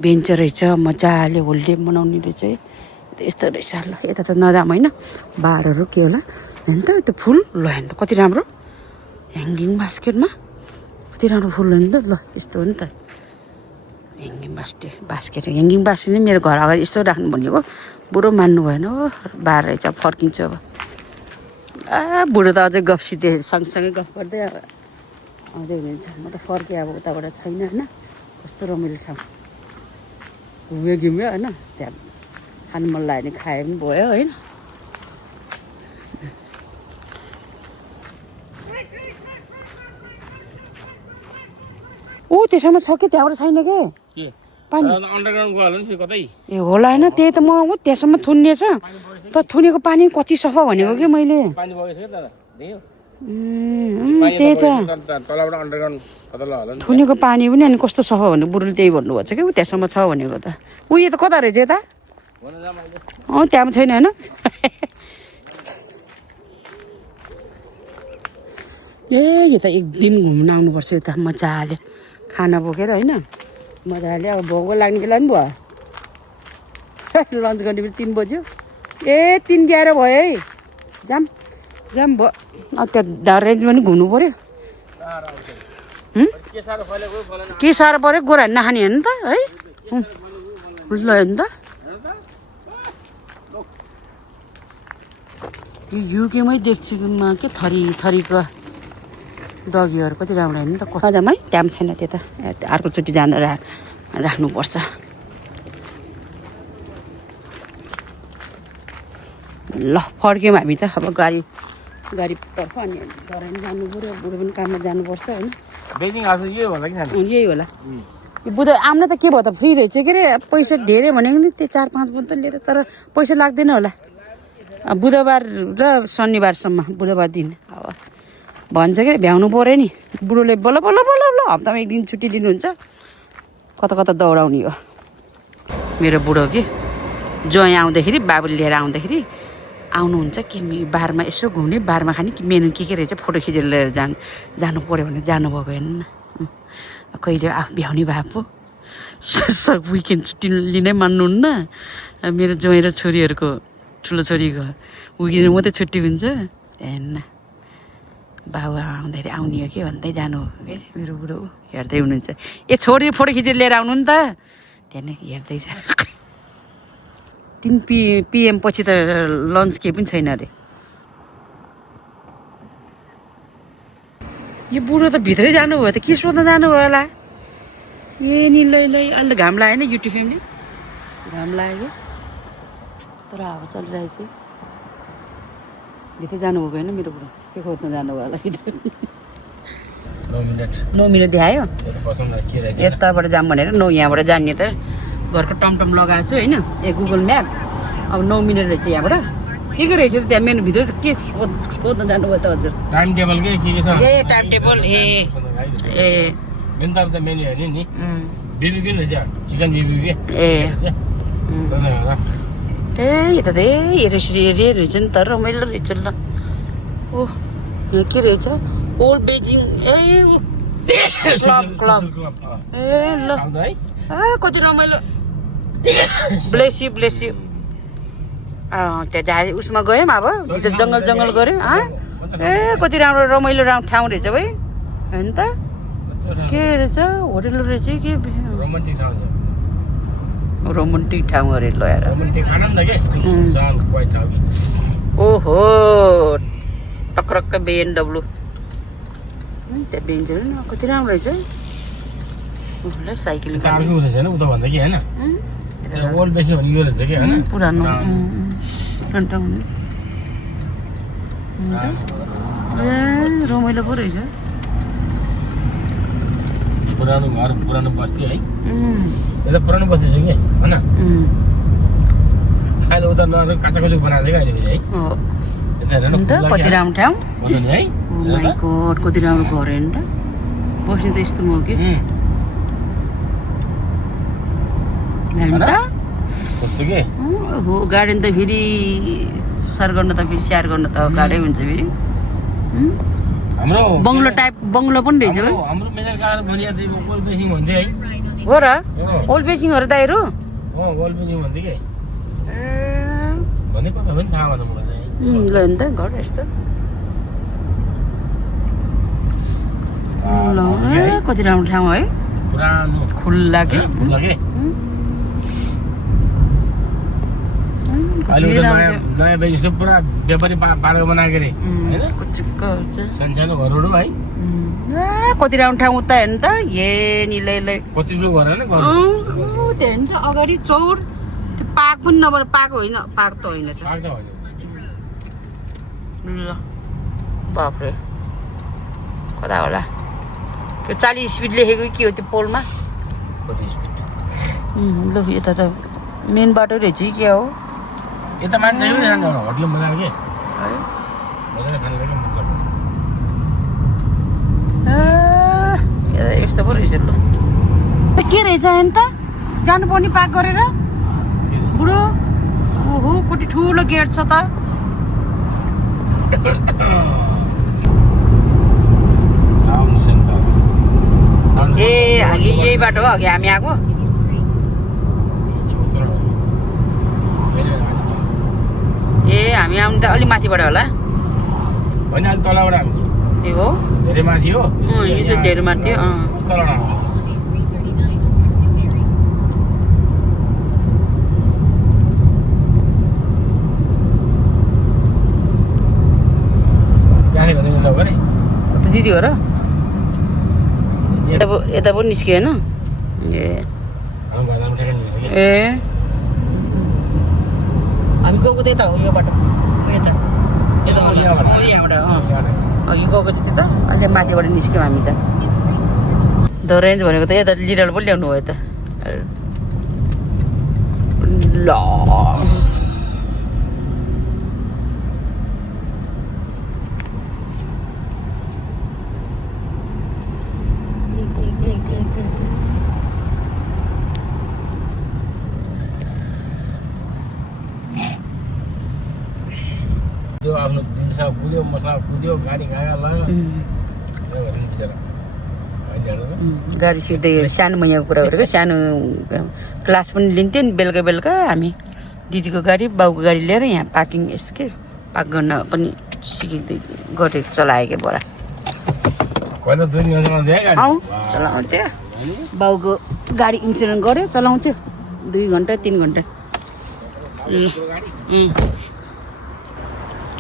बेन्च रहेछ मजाले होलिडे मनाउने रहेछ है यस्तो रहेछ ल यता त नजाम होइन बारहरू के होला हेर्नु त त्यो फुल ल हेर्नु त कति राम्रो ह्याङ्गिङ बास्केटमा कति राम्रो फुल हो नि त ल यस्तो हो नि त ह्याङ्गिङ बास्केट ह्याङ्गिङ बास्केट चाहिँ मेरो घर अगाडि यसो राख्नु भनेको बुढो मान्नु भएन हो बार रहेछ अब फर्किन्छु अब बुढो त अझै गफ सिधे सँगसँगै गफ गर्दै अब आउँदै हुनुहुन्छ म त फर्केँ अब उताबाट छैन होइन कस्तो रमाइलो ठाउँ घुम्यो होइन त्यहाँ खानु मन लाग्यो भने खाए पनि भयो होइन ऊ त्यसमा छ कि त्यहाँबाट छैन के पानी ए होला होइन त्यही त म ऊ त्यहाँसम्म थुनिएछ त थुनेको पानी कति सफा भनेको कि मैले त्यही त थुनेको पानी पनि अनि कस्तो सफा भन्नु बुढोले त्यही भन्नुभएको छ कि ऊ त्यहाँसम्म छ भनेको त ऊ यो त कता रहेछ यता त्यहाँ पनि छैन होइन ए यो त एक दिन घुम्न आउनुपर्छ यो त मजाले खाना बोकेर होइन मजाले अब भोगो लाग्ने बेला पनि भयो लन्च गर्ने बेला 3 बज्यो ए 3 11 भयो है जाम भयो त्यहाँ रेन्जमा पनि घुम्नु पऱ्यो के साह्रो पऱ्यो गोरा नखाने हेर्नु त है ल हेर्नु त युकेमै देख्छु के थरीको डगीहरू कति राम्रो होइन त कजाम है टाइम छैन त्यता अर्कोचोटि जाँदा राख्नुपर्छ ल फर्क्यौँ हामी त अब गाडीतर्फ अनि घर पनि जानु पऱ्यो बुढो पनि काममा जानुपर्छ होइन यही होला यो बुधबार आउन त के भयो त फ्री रहेछ के अरे पैसा धेरै भनेको नि त्यो 4-5 बुध त लिएर तर पैसा लाग्दैन होला बुधबार र शनिबारसम्म बुधबार दिन अब भन्छ कि भ्याउनु पऱ्यो नि बुढोले बल्ल हप्तामा 1 दिन छुट्टी दिनुहुन्छ कता दौडाउने हो मेरो बुढो कि ज्वाइँ आउँदाखेरि बाबुले लिएर आउँदाखेरि आउनुहुन्छ कि बारमा यसो घुम्ने बारमा खाने कि मेनु के रहेछ फोटो खिचेर लिएर जानु पऱ्यो भने जानुभएको हेर्नु कहिले भ्याउने भए पो विकेन्ड छुट्टी लिनै मान्नुहुन्न मेरो ज्वाइँ र छोरीहरूको ठुलो छोरीको विकेन्ड मात्रै छुट्टी हुन्छ हेर्न बाबु आउँदाखेरि आउने हो कि भन्दै जानु हो कि मेरो बुढो हेर्दै हुनुहुन्छ ए छोरी फोटो खिचेर लिएर आउनु नि त त्यहाँ हेर्दैछ 3 PM पछि त लन्च केही पनि छैन अरे यो बुढो त भित्रै जानुभयो त के सोध्न जानुभयो होला ए नि लै अहिले त घाम लाग्यो नि युट्युब फ्यामिली घाम लाग्यो तर हावा चलिरहेछ भित्र जानुभएको होइन मेरो बुढो के खोज्न जानुभयो होला 9 मिनट देखायो यताबाट जाऊँ भनेर यहाँबाट जाने त घरको टमटम लगाएको छु होइन गुगल म्याप अब 9 मिनट रहेछ यहाँबाट के रहेछ त्यहाँ मेनु भित्र के सोध्न जानुभयो त हजुर टाइम टेबल के छ ए टाइम टेबल ए मेन त मेनु हेर्नु नि बीबीक्यू रहेछ चिकन बीबीक्यू यो त हेरे रहेछ नि त रमाइलो रहेछ ल ओ यहाँ के रहेछ ओल्ड बेजिङ क्लब ए ल कति रमाइलो ब्लेस यु त्यहाँ झारी उसमा गयौँ अब भित्र जङ्गल गऱ्यौँ ए कति राम्रो रमाइलो ठाउँ रहेछ भाइ होइन त के रहेछ होटेल रहेछ के रोमान्टिक ठाउँ अरे ल यार ओहो टक्रक्क BMW त्यहाँ बेन्च न कति राम्रो रहेछ है साइकलिङ पुरानो ए रमाइलो पो रहेछ पुरानो घर पुरानो बस्ती है यता पुरानो बस्ती छ कि होइन अहिले उता नगर काचा कचुक बनाएको छ कि अहिले है अन्त कति राम्रो ठाउँ है माइ गड कति राम्रो घर हेर्नु त बस्ने त यस्तो हो कि कस्तो के हो गार्डन त फेरि सुसार गर्न त फेरि स्याहार गर्न त गाह्रै हुन्छ फेरि हाम्रो बङ्गलो टाइप बङ्गलो पनि रहेछ हाम्रो मेजर कार भनिया दिएको गोल बेसिङ भन्थे है हो र ओल्ड बेसिङहरू दाइहरू गोल बेसिङ भन्थे के भने पत्ता पनि थाहा भएन मलाई चाहिँ ल नि त घर यस्तो ल कति राम्रो ठाउँ है पुरानो खुल्ला के अहिले नयाँ बेसी पुरा व्यापारी पारेको बनाएको अरे होइन सानसानो घरहरू है कति राम्रो ठाउँ उता हेर्नु त ए निलै कति ठुलो घर होइन त्यो हेर्नु त अगाडि चौर त्यो पार्क पनि नभएर पार्क होइन पार्क त होइन ल बाफ्रे कता होला त्यो 40 स्पिड लेखेको के हो त्यो पोलमा ल यता त मेन बाटो रहेछ कि के हो यता मान्छे पनि जान्छ होटल मजाको के मजाले खानु लागि मजा यस्तो पो रहेछ ल के रहेछ अन्त जानुपर्ने पार्क गरेर बुढो ओहो कति ठुलो गेट छ त ए अघि यही बाटो हो अघि हामी आएको ए हामी आउनु त अलि माथिबाट होला होइन अलि तलबाट हामी ए हो धेरै माथि हो यो चाहिँ धेरै माथि हो दिदी हो र यता पनि निस्क्यो होइन ए हामी गएको त्यही त हो यो बाटो यहाँबाट अघि गएको चाहिँ त्यही त अहिले माथिबाट निस्क्यौँ हामी त द रेन्ज भनेको त यता लिडर पनि ल्याउनु भयो त ल त्यो आफ्नो दिशा कुद्यो मसला कुद्यो गाडी गयो गाडी सिट्दै सानो मैयाको कुरा गरेको सानो क्लास पनि लिन्थ्यो नि बेलुका बेलुका हामी दिदीको गाडी बाउको गाडी लिएर यहाँ पार्किङ यस्तो के पार्क गर्न पनि सिकिँदै गरेको चलायो क्या बडा चलाउँथ्यो बाउको गाडी इन्सुरेन्स गऱ्यो चलाउँथ्यो 2 घन्टा 3 घन्टा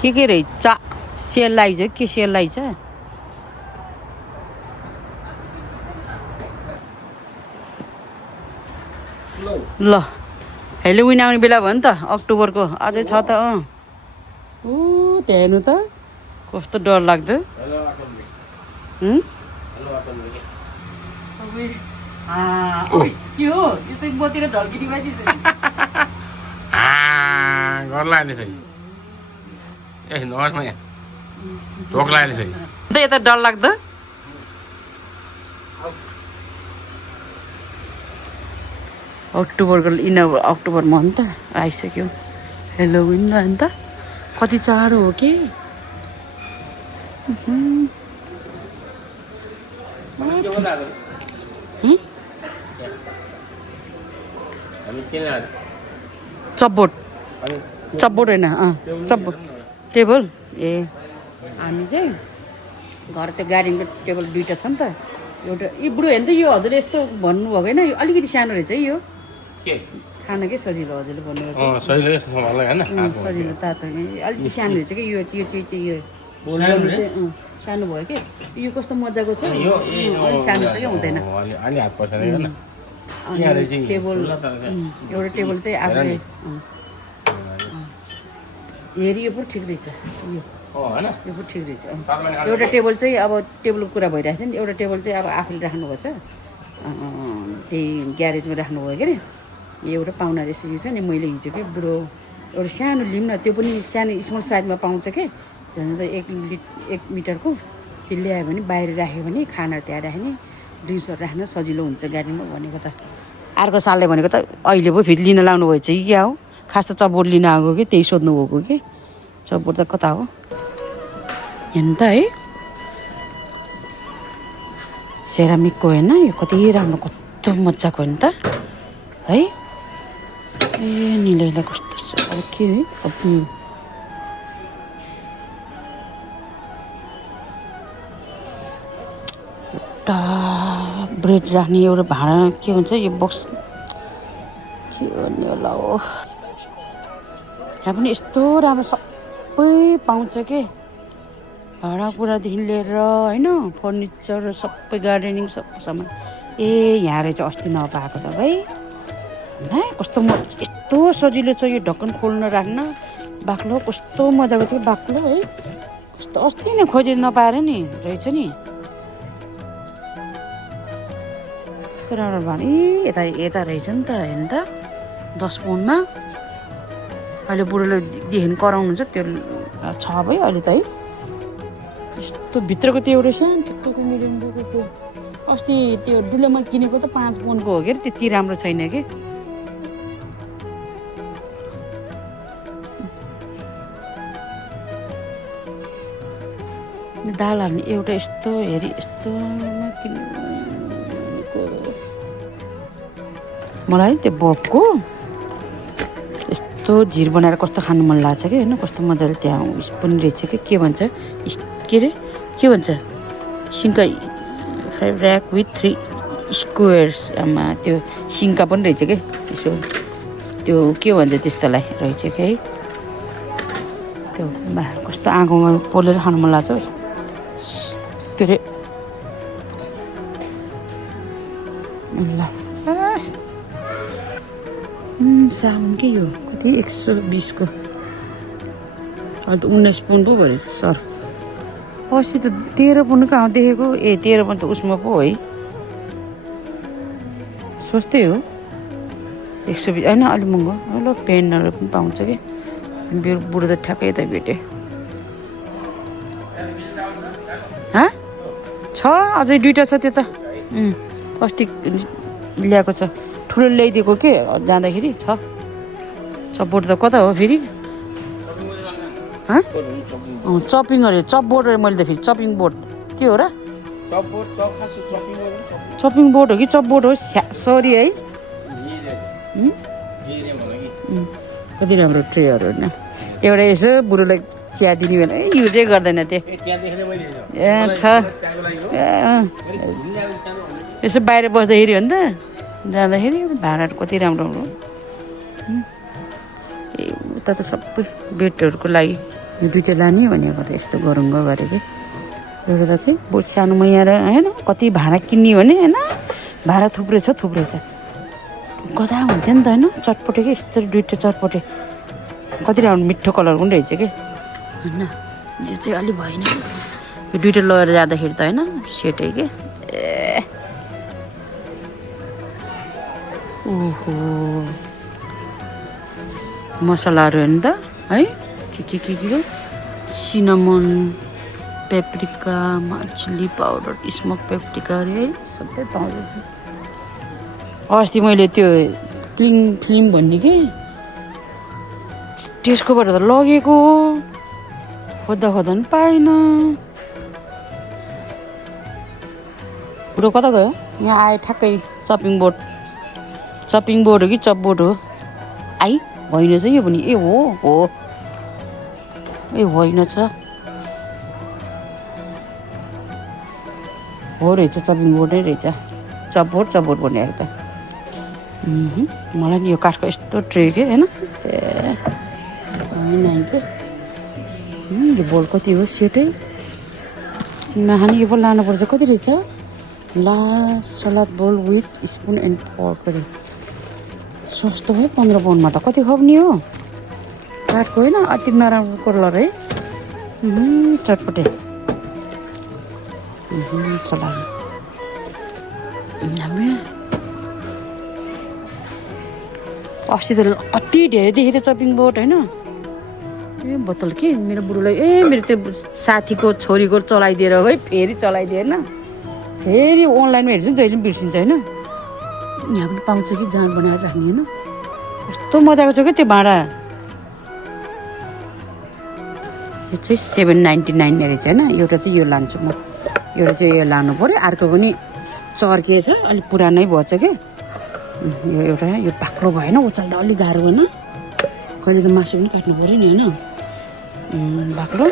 के रहेछ सेल आइज के सेल आइज ल हेलोविन आउने बेला भयो नि त अक्टोबरको अझै छ त ओ त्यहाँ हेर्नु त कस्तो डर लाग्दो के हो यो त मतिर ढल्किने भइदिन्छ गर्ला नि फेरि ए नर्समा यहाँ ढोक लाग्यो फेरि अन्त यता डर लाग्दो अक्टोबरको अक्टोबर मन्थ आइसक्यो हेलोविन ल अन्त कति चाँडो हो कि चपबोट होइन चपबोट टेबल ए हामी चाहिँ घर त्यो गाडीको टेबल 2टा छ नि त एउटा यी बुढो हेर्नु त यो हजुरले यस्तो भन्नुभएको होइन यो अलिकति सानो रहेछ है यो खान के सजिलो हजुरले भन्नुभएको सजिलो तातो अलिकति सानो रहेछ कि यो चाहिँ यो सानो भयो कि यो कस्तो मजाको छ अलिक सानो छ कि हुँदैन टेबल एउटा टेबल चाहिँ आफूले हेरी यो पो ठिक रहेछ यो होइन यो पो ठिक रहेछ एउटा टेबल चाहिँ अब टेबलको कुरा भइरहेको थियो नि एउटा टेबल चाहिँ अब आफूले राख्नुभएको छ त्यही ग्यारेजमा राख्नुभयो के अरे यो एउटा पाहुना रहेछ यो छ नि मैले हिजो के बुढो एउटा सानो लिउँ न त्यो पनि सानो स्मल साइजमा पाउँछ के झन् त 1 मिटरको त्यो ल्यायो भने बाहिर राख्यो भने खाना त्यहाँ राख्ने ड्रिङ्क्सहरू राख्न सजिलो हुन्छ गाडीमा भनेको त अर्को सालले भनेको त अहिले पो फेरि लिन लाउनु भएछ कि क्या हो खास त चपबोर्ड लिन आएको कि त्यही सोध्नु भएको कि चपबोर्ड त कता हो हेर्नु त है सेरामिकको होइन यो कति राम्रो कस्तो मजाको होइन त है ए निलैलाई कस्तो छ अब के है अब एउटा ब्रेड राख्ने एउटा भाँडा के भन्छ यो बक्स के भन्ने होला हो यहाँ पनि यस्तो राम्रो सबै पाउँछ के भाँडाकुँडादेखि लिएर होइन फर्निचर सबै गार्डनिङ सबै सामान ए यहाँ रहेछ अस्ति नपाएको त भाइ कस्तो यस्तो सजिलो छ यो ढक्कन खोल्न राख्न बाक्लो कस्तो मजाको छ बाक्लो है कस्तो अस्ति नै खोजेर नपाएर नि रहेछ नि कस्तो राम्रो भने यता यता रहेछ नि त हेर्नु त 10 पाउन्डमा अहिले बुढोले देखि कराउनुहुन्छ त्यो छ भाइ अहिले त है यस्तो भित्रको त्यो एउटा सानो ठिक्कको मिडियमको त्यो अस्ति त्यो डुलेमा किनेको त 5 पाउन्डको हो कि त्यति राम्रो छैन कि दाल हाल्ने एउटा यस्तो हेरी यस्तो मलाई त्यो बफको यस्तो झिर बनाएर कस्तो खानु मन लाग्छ कि होइन कस्तो मजाले त्यहाँ उस पनि रहेछ कि के भन्छ के अरे के भन्छ सिन्का फ्राइड ऱ्याक विथ 3 स्क्वायर्स आमा त्यो सिन्का पनि रहेछ कि यसो त्यो के भन्छ त्यस्तोलाई रहेछ कि है त्यो बा कस्तो आगोमा पोलेर खानु मन लाग्छ के अरे ल साबुन के यो कति 120 को अहिले त 19 पाउन्ड पो भएछ सर अस्ति त 13 पाउन्ड कहाँ देखेको ए 13 पाउन्ड त उसमा पो है सस्तै हो 120 होइन अलिक महँगो ल पेनहरू पनि पाउँछ कि मेरो बुढो त ठ्याक्कै यता भेटेँ छ अझै 2टा छ त्यो त अस्ति ल्याएको छ ठुलो ल्याइदिएको के जाँदाखेरि छ चपबोर्ड त कता हो फेरि चपिङ अरे चपबोर्ड मैले त फेरि चपिङ बोर्ड के हो र चपिङ बोर्ड हो कि चपबोर्ड हो सरी है कति राम्रो ट्रेहरू होइन एउटा यसो बुढोलाई चिया दिने भने युजै गर्दैन त्यो ए छ यसो बाहिर बस्दाखेरि हो नि त जाँदाखेरि भाँडाहरू कति राम्रो राम्रो ए उता त सबै बेडहरूको लागि 2टा लाने भनेको त यस्तो गरुङ्ग गरे कि एउटा त के सानोमा यहाँ होइन कति भाँडा किन्ने भने होइन भाँडा थुप्रै छ गजा हुन्थ्यो नि त होइन चटपटे कि यस्तो 2टा चटपटे कति राम्रो मिठो कलरको पनि रहेछ कि होइन यो चाहिँ अलिक भएन यो 2टा लगेर जाँदाखेरि त होइन सेटै के ए ओहो मसलाहरू हेर्नु त है के हो cinnamon Paprika chilli powder smoke Paprika अरे है सबै पाउँछ अस्ति मैले त्यो क्लिङ फिल्म भन्ने कि त्यसकोबाट त लगेको खोज्दा पनि पाएन बुढो कता गयो यहाँ आयो ठ्याक्कै चपिङ बोर्ड हो कि चपबोर्ड हो आई होइन चाहिँ यो पनि ए हो ए होइन छ हो रहेछ चपिङ बोर्ड नै रहेछ चपबोर्ड भनेको त मलाई नि यो काठको यस्तो ट्रे के होइन ए होइन के यो बोल कति हो सेटै सिनमा खाने यो बोल लानुपर्छ कति रहेछ ला सलाद बोल विथ स्पुन एन्ड फर्क अरे सस्तो भयो 15 पाउन्डमा त कति खुवाउने हो काठको होइन अति नराम्रो कलर है चटपटे सलाम अस्ति त कति धेरै देखेको थियो चपिङ बोर्ड होइन ए बोतल के मेरो बुढोलाई मेरो त्यो साथीको छोरीको चलाइदिएर है फेरि चलाइदिएन फेरि अनलाइनमा हेर्छु नि जहिले पनि बिर्सिन्छ होइन यहाँ पनि पाउँछ कि जाँड बनाएर राख्ने होइन कस्तो मजाको छ क्या त्यो भाँडा यो चाहिँ 799 रहेछ होइन एउटा चाहिँ यो लान्छु म एउटा चाहिँ यो लानु पऱ्यो अर्को पनि चर्किएछ अलिक पुरानै भएछ क्या यो एउटा यो बाक्लो भएन उचाल्दा अलिक गाह्रो भएन कहिले त मासु पनि काट्नु पऱ्यो नि होइन बाक्लो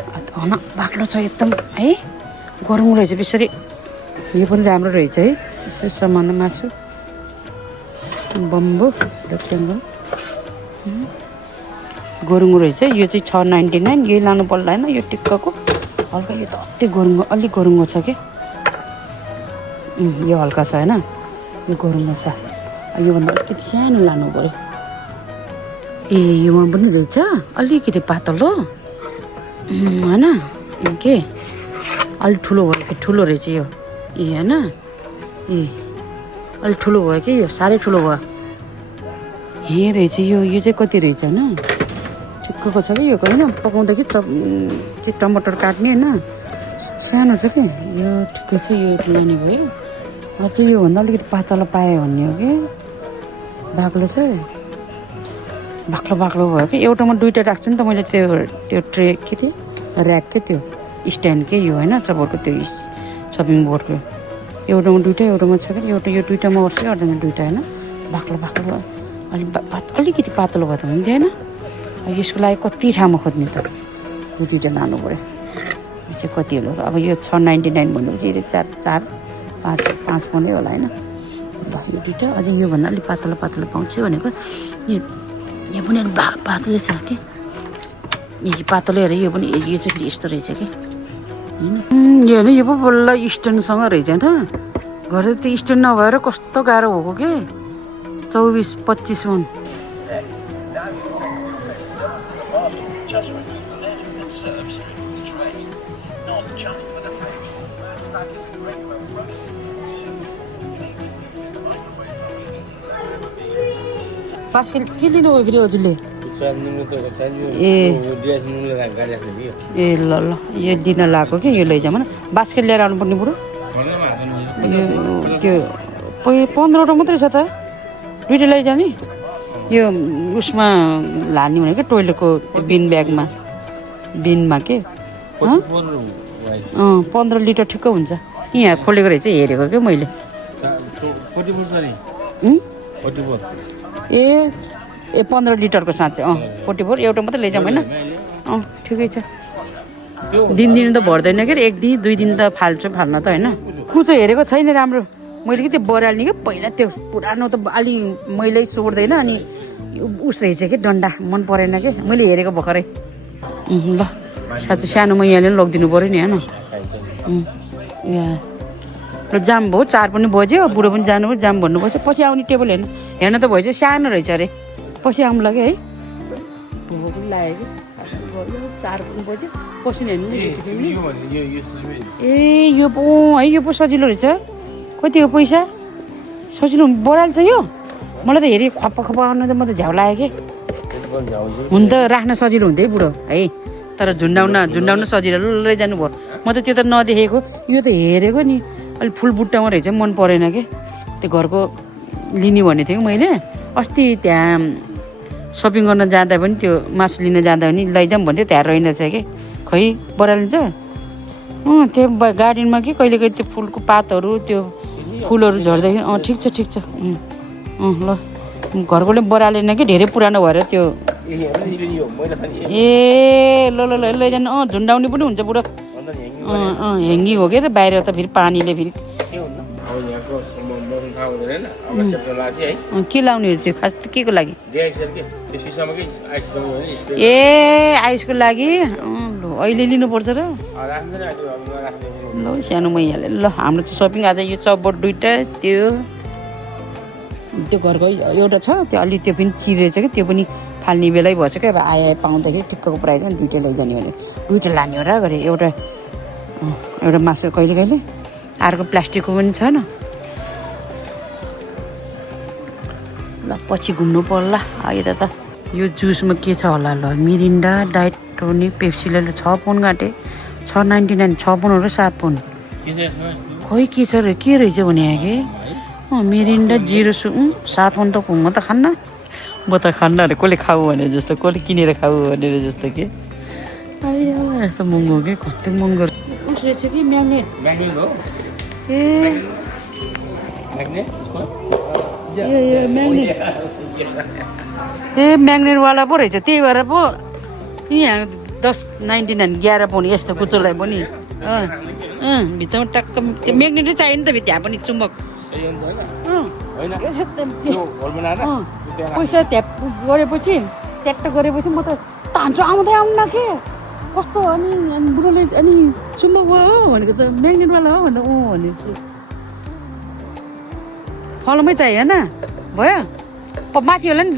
बाक्लो छ एकदम है गरौँ रहेछ बेसरी यो पनि राम्रो रहेछ है यसरी सम्बन्ध मासु बम्बो रेक्टेङ्गल गोरुङ्गो रहेछ यो चाहिँ 699 यही लानु पर्ला होइन यो टिक्काको हल्का यो त अति गोरुङ्गो अलिक गोरुङ्गो छ कि यो हल्का छ होइन यो गोरुङ्गो छ योभन्दा अलिकति सानो लानु पऱ्यो ए योमा पनि रहेछ अलिकति पातलो होइन के अलिक ठुलो भयो ठुलो रहेछ यो ए होइन ए अलिक ठुलो भयो कि यो साह्रै ठुलो भयो यही रहेछ यो चाहिँ कति रहेछ होइन ठिक्कको छ कि यो होइन पकाउँदाखेरि के टमाटर काट्ने होइन सानो छ कि यो ठिक्कै छ यो लाने भयो अझै योभन्दा अलिकति पातलो पायो भन्ने हो कि बाक्लो छ बाक्लो बाक्लो भयो कि एउटामा दुइटा राख्छु नि त मैले त्यो ट्रे के थियो ऱ्याक के त्यो स्ट्यान्ड के यो होइन चपरको त्यो सपिङ बोर्डको एउटामा दुइटा एउटामा छ कि एउटा यो दुइटामा बस्छ एउटामा दुइटा होइन बाक्लो बाक्लो अलिकति पातलो भयो त हुन्थ्यो होइन यसको लागि कति ठाउँमा खोज्ने त यो दुइटा लानु पऱ्यो यो चाहिँ कति होला अब यो 699 भनेपछि यो 4 5 पनि होला होइन यो दुइटा अझै योभन्दा अलिक पातलो पातलो पाउँछु भनेको यो पनि अलिक पातलै छ कि यो पातलो हेर यो पनि यो चाहिँ फेरि यस्तो रहेछ कि होइन यो होइन यो पो बल्ल स्ट्यान्डसँग रहेछ त घर त्यो स्ट्यान्ड नभएर कस्तो गाह्रो भएको के 24-25 मन बास्केट के लिनुभयो फेरि हजुरले ए ल ल यो दिन लगाएको कि यो लैजाउँ न बास्केट लिएर आउनुपर्ने बुढो यो त्यो 15वटा मात्रै छ त दुइटा लैजाने यो उसमा लाने भनेको टोइलेटको बिन ब्यागमा बिनमा के 15 लिटर ठिक्क हुन्छ यहाँ खोलेको रहेछ हेरेको क्या मैले ए 15 लिटरको साँच्चै 44 एउटा मात्रै लैजाउँ होइन ठिकै छ दिनु त भर्दैन के एक दिन 2 दिन त फाल्न त होइन कुचो हेरेको छैन राम्रो मैले कि त्यो बराल्ने कि पहिला त्यो पुरानो त अलि मैले सोड्दैन अनि उस रहेछ कि डन्डा मन परेन कि मैले हेरेको भर्खरै ल साँच्चै सानो मैयाले पनि लगिदिनु पऱ्यो नि होइन र जाम भयो 4 पनि बज्यो बुढो पनि जानु जाम भन्नुपर्छ पछि आउने टेबल हेर्न त भएछ सानो रहेछ अरे पछि आउनु लाग्यो है भोक पनि लाग्यो कि 4 पनि बज्यो पछि हेर्नु ए यो पो है यो पो सजिलो रहेछ कति हो पैसा सजिलो बढाल्छ यो मलाई त हेरि खप्पा खप्पा आउनु त म त झ्याउ लाग्यो कि हुन त राख्न सजिलो हुन्थ्यो है बुढो है तर झुन्डाउन सजिलो लैजानु भयो म त त्यो त नदेखेको यो त हेरेको नि अलिक फुल बुट्टामा रहेछ मन परेन कि त्यो घरको लिने भनेको थिएँ कि मैले अस्ति त्यहाँ सपिङ गर्न जाँदा पनि त्यो मासु लिन जाँदा पनि लैजाऊँ भन्थ्यो त्यहाँ रहेनछ कि खै बरालिन्छ त्यो गार्डनमा कि कहिले कहिले त्यो फुलको पातहरू त्यो फुलहरू झर्दाखेरि ठिक छ ल घरकोले बरालेन कि धेरै पुरानो भएर त्यो ए ल लैजानु झुन्डाउने पनि हुन्छ बुढो ह्याङ्गिङ हो क्या त बाहिर त फेरि पानीले फेरि के लाउने त्यो खास के को लागि ए आइसको लागि ल अहिले लिनुपर्छ र ल सानो मैयाले ल हाम्रो चाहिँ सपिङ आज यो चपबोर्ड 2टा त्यो घरको एउटा छ त्यो अलि त्यो पनि चिरेछ कि त्यो पनि फाल्ने बेलै भएछ क्या अब आए पाउँदाखेरि ठिक्कको प्राइसमा दुइटै लैजाने भने दुइटै लाने हो र गरे एउटा मासु कहिले कहिले अर्को प्लास्टिकको पनि छैन ल पछि घुम्नु पर्ला अहिले त यो जुसमा के छ होला ल मिरिन्डा डाइट टोनिक पेप्सीले 6 पाउन्ड काटे 6.99 6 पाउन्ड र 7 पाउन्ड खोइ के छ र के रहेछ भने कि मिरिन्डा 7 पाउन्ड त म त खान्न म त खान्न अरे कसले खाऊ भने जस्तो कसले किनेर खाऊ भनेर जस्तो के यस्तो महँगो के कस्तो महँगो रहेछ कि म्याग्नेट हो ए म्याग्नेटवाला पो रहेछ त्यही भएर पो यहाँ 10.99 11 पाउन्ड यस्तो कुचोलाई पनि भित्रमा टक्क त्यो म्याग्नेटै चाहियो नि त त्यहाँ पनि चुम्बक पैसा त्यहाँ गरेपछि ट्याक्ट गरेपछि म त तान्छु आउँदै आउनु के कस्तो अनि बुढोले अनि चुम्बक भयो भनेको त म्याग्नेटवाला हो भन्दा भनेपछि फलमै चाहियो होइन भयो माथि होला नि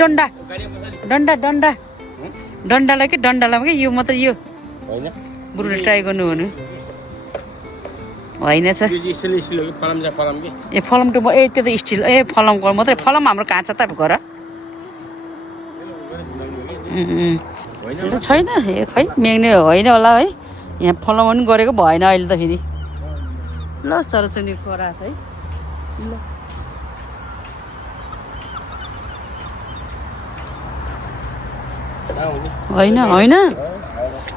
डन्डालाई कि डन्डालाई कि यो मात्रै यो बुढोले ट्राई गर्नु भन्नु होइन छ ए फलम टु ए त्यो त स्टिल ए फलमको मात्रै फलम हाम्रो कहाँ छ त अब घर छैन ए खै म्याग्ने होइन होला है यहाँ फलम पनि गरेको भएन अहिले त फेरि ल चराचुरुङ्गी कराएको छ है ल होइन होइन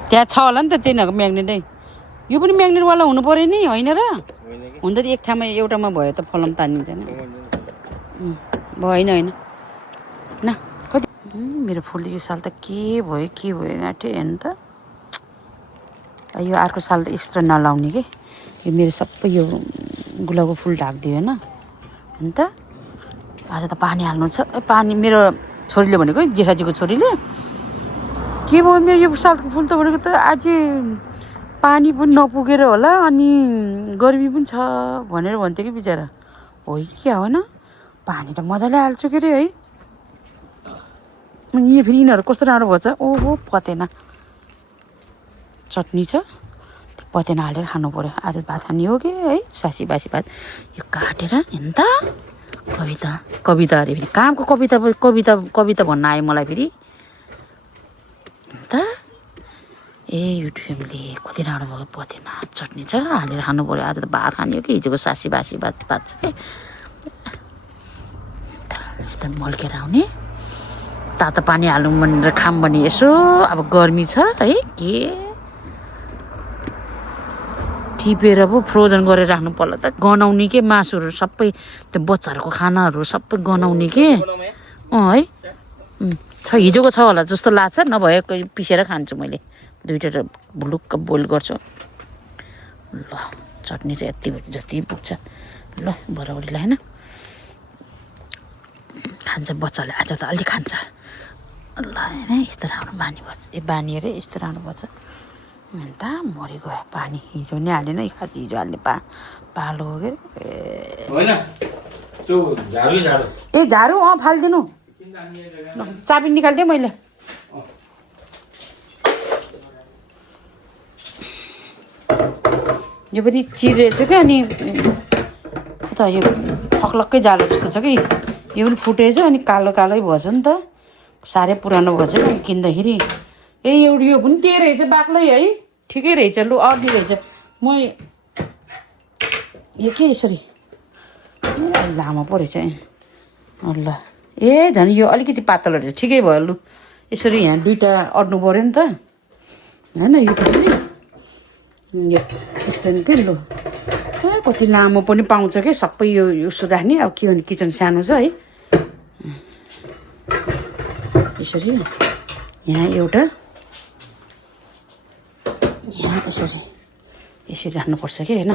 त्यहाँ छ होला नि त त्यही म्याग्नेटै यो पनि म्याग्नेटवाला हुनु पऱ्यो नि होइन र हुन त एक ठाउँमा एउटामा भयो त फलम तानिन्छ नि भएन होइन न कति मेरो फुलले यो साल त के भयो गाँठे हेर्नु त यो अर्को साल त एक्स्ट्रा नलाउने के यो मेरो सबै यो गुलाबको फुल ढाकिदियो होइन अन्त आज त पानी हाल्नु छ पानी मेरो छोरीले भनेको जेठाजीको छोरीले के भयो मेरो यो सालको फुल त भनेको त अझै पानी पनि नपुगेर होला अनि गर्मी पनि छ भनेर भन्थ्यो कि बिचरा हो कि होइन पानी त मजाले हाल्छु के अरे है यो फेरि यिनीहरू कस्तो राम्रो भएछ ओहो पतेना चटनी छ त्यो पतेना हालेर खानु पऱ्यो आज भात खाने हो कि है सासी बासी भात यो काटेर हेर्नु त कविता अरे फेरि कामको कविता भन्न आयो मलाई फेरि त ए युट्युबले कति राम्रो भएको पतेना चटनी छ हालेर खानु पऱ्यो आज त भात खाने हो कि हिजोको सासी बासी भात छ कि यस्तो मल्केर आउने तातो पानी हाल्नु भनेर खाम भने यसो अब गर्मी छ है के टिपेर पो फ्रोजन गरेर राख्नु पर्ला त गनाउने के मासुहरू सबै त्यो बच्चाहरूको खानाहरू सबै गनाउने के है छ हिजोको छ होला जस्तो लाग्छ नभए पिसेर खान्छु मैले दुईवटा भुलुक्क बोइल गर्छु ल चटनी चाहिँ यति जति पुग्छ ल बराबरीलाई होइन खान्छ बच्चाले आज त अलिक खान्छ ल होइन यस्तो राम्रो बानी भएछ बानिएर यस्तो राम्रो भएछ अन्त मरि गयो पानी हिजो नै हालेन खास हिजो हाल्ने पालो हो के ए झाडु फालिदिनु चाबी निकालिदिएँ मैले यो पनि चिरेछ क्या अनि त यो फक्लक्कै जालो जस्तो छ कि यो पनि फुटेछ अनि कालो कालै भएछ नि त साह्रै पुरानो भएछ नि किन्दाखेरि ए एउटा यो पनि त्यही रहेछ बाक्लै है ठिकै रहेछ लु अर्दी रहेछ म यो के यसरी लामो पो रहेछ ल ए झन् यो अलिकति पातलो रहेछ ठिकै भयो लु यसरी यहाँ दुइटा अड्नु पऱ्यो नि त होइन यो कसरी यो स्ट्यान्ड के लु कति लामो पनि पाउँछ क्या सबै यो उसो राख्ने अब के भने किचन सानो छ है यसरी यहाँ एउटा यहाँ यसरी राख्नुपर्छ कि होइन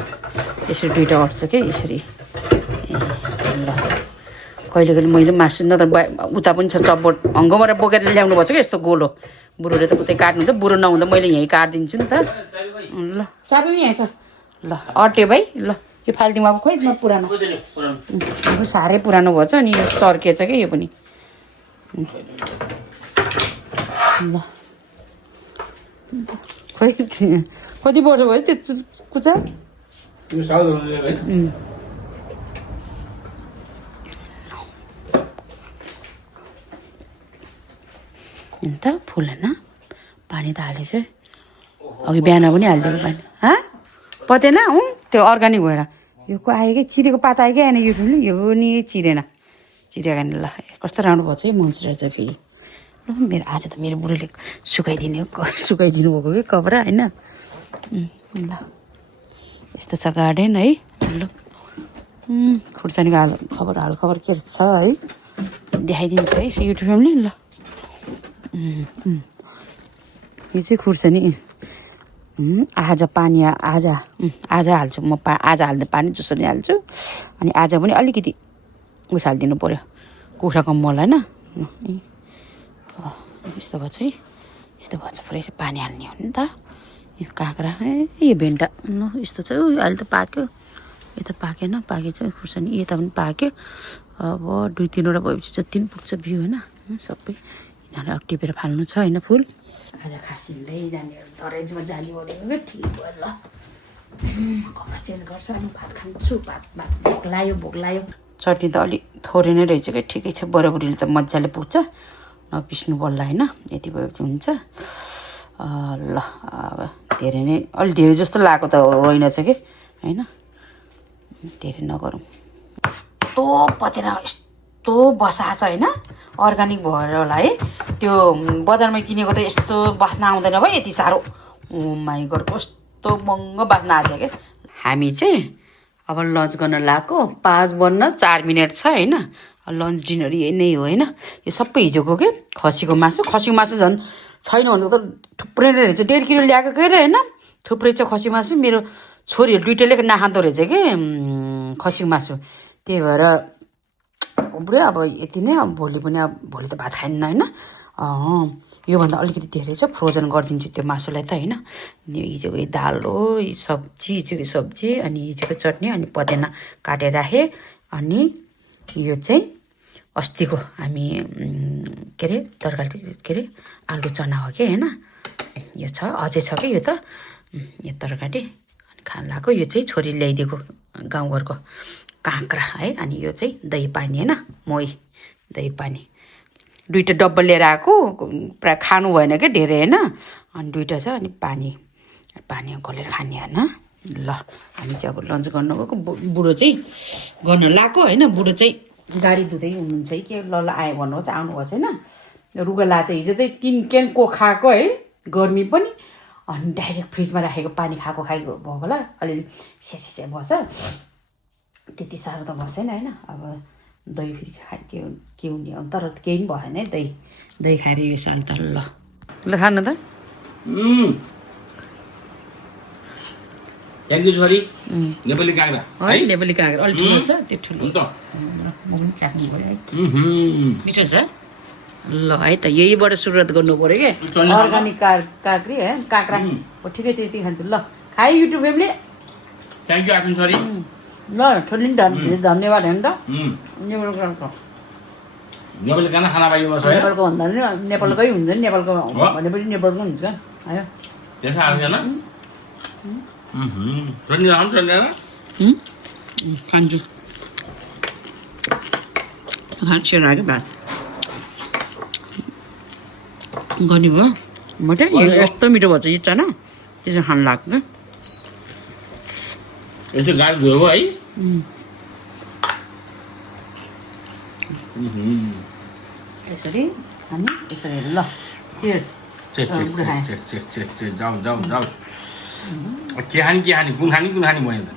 यसरी दुइटा अट्छ क्या यसरी ल कहिले कहिले मैले मासु न त उता पनि छ चप्पट हङ्गबाट बोकेर ल्याउनु पर्छ क्या यस्तो गोलो बुढोले त उतै काट्नु त बुढो नहुँदा मैले यहीँ काटिदिन्छु नि त ल चाबी पनि यहाँ छ ल अट्यो भाइ ल यो फालिदिउँ अब खोइ न पुरानो साह्रै पुरानो भएछ अनि यो चर्किएछ क्या यो पनि ल खोइ कति वर्ष भयो त्यो कुचा त्यो साउथ हुँदैन है अन्त फुल होइन पानी त हालेछ अघि बिहान पनि हालिदिएको पानी पतेन त्यो अर्ग्यानिक भएर यो को आयो कि चिरेको पाता आयो कि आएन यो ठुलो यो नि चिरेन चिरेको नि ल कस्तो राम्रो भएको छ है मोइस्चराइजर चाहिँ फेरि ल मेरो आज त मेरो बुढोले सुकाइदिनु भएको कि कपडा होइन ल यस्तो छ गार्डन है ल खुर्सानीको हालखबर के छ है देखाइदिन्छु है युट्युबमा पनि ल यो चाहिँ खुर्सानी आज पानी आज हाल्छु म आज हाल्दा पानी जसरी हाल्छु अनि आज पनि अलिकति उस हालिदिनु पऱ्यो कुखुराको मल होइन यस्तो भएछ है यस्तो भएछ पुरै चाहिँ पानी हाल्ने हो नि त यो काँक्रा यो भेन्टा ल यस्तो छ अहिले त पाक्यो यता पाकेन पाकेछ खुर्सानी यता पनि पाक्यो अब 2-3वटा भएपछि जति पनि पुग्छ बिउ होइन सबै यिनीहरू अब टिपेर फाल्नु छ होइन फुल आज खासिँदै जाने दरेजमा जाने भनेको क्या ठिक भयो ल कपडा चेन्ज गर्छ अनि भात खान्छु भात भोक लाग्यो चटनी त अलिक थोरै नै रहेछ क्या ठिकै छ बराबरीले त मजाले पुग्छ नपिस्नु पर्ला होइन यति भएपछि हुन्छ ल अब धेरै नै अलि धेरै जस्तो लागेको त होइन छ कि होइन धेरै नगरौँ यस्तो पतेर यस्तो बसा छ होइन अर्ग्यानिक भएर होला है त्यो बजारमा किनेको त यस्तो बास्ना आउँदैन भयो यति साह्रो माइ गड कस्तो महँगो बास्ना आएको छ क्या हामी चाहिँ अब लन्च गर्न लगाएको 5 बज्न 4 मिनट छ होइन लन्च डिनर यही नै हो होइन यो सबै हिजोको के खसीको मासु झन् छैन भनेको त थुप्रै नै रहेछ 1.5 किलो ल्याएको के होइन थुप्रै छ खसी मासु मेरो छोरीहरू दुइटैले नखाँदो रहेछ कि खसीको मासु त्यही भएर बुढो अब यति नै अब भोलि त भात खाइन्न होइन योभन्दा अलिकति धेरै छ फ्रोजन गरिदिन्छु त्यो मासुलाई त होइन हिजोको दाल हो हिजोको सब्जी अनि हिजोको चटनी अनि पदेना काटेर राखेँ अनि यो चाहिँ अस्तिको हामी के अरे तरकारी के अरे आलु चना हो कि होइन यो छ अझै छ कि यो त यो तरकारी अनि खान लाग्यो यो चाहिँ छोरी ल्याइदिएको गाउँघरको काँक्रा है अनि यो चाहिँ दही पानी होइन मोही दही पानी 2टा डब्बा लिएर आएको प्राय खानु भएन क्या धेरै होइन अनि 2टा छ अनि पानी घोलेर खाने होइन ल हामी चाहिँ अब लन्च गर्नु गएको बुढो चाहिँ गर्न लगाएको होइन बुढो चाहिँ गाडी धुँदै हुनुहुन्छ है के ल आयो भन्नुहोस् आउनुभएको छैन रुगला चाहिँ हिजो चाहिँ 3 क्यानको खाएको है गर्मी पनि अनि डाइरेक्ट फ्रिजमा राखेको पानी खाएको भएको होला अलिअलि स्यास्या भएछ त्यति साह्रो त भएन होइन अब दही फेरि के हुने हो तर केही पनि भएन है दही खाएर यो साल त ल खानु त थ्याङ्क यू छोरी नेपाली काँक्रा है नेपाली काँक्रा अलि ठुलो छ त्यो ठुलो हुन्छ म पनि चाख्नु पऱ्यो है मिठो छ ल है त यहीबाट सुरुवात गर्नु पऱ्यो क्या अर्ग्यानिक काँक्री है काँक्रा ठिकै छ यति खान्छु ल खाए युट्युब फ्यामिली थ्याङ्क यू आफ्नो छोरी ल ठुलो धन्यवाद होइन त नेपाली खाना खाना पाइयो नेपालको भन्दा पनि नेपालकै हुन्छ नि नेपालको भनेपछि नेपालको हुन्छ आयो त्यसो आउँदैन खान्छु खान्छु लाग्यो भात गर्ने भयो म चाहिँ यस्तो मिठो भएछ यो चाना त्यसो खानु लाग्छ यसो गाडी धोएको है यसरी अनि यसरी ल चियर्स जाऊ के खाने कुन खाने मैले त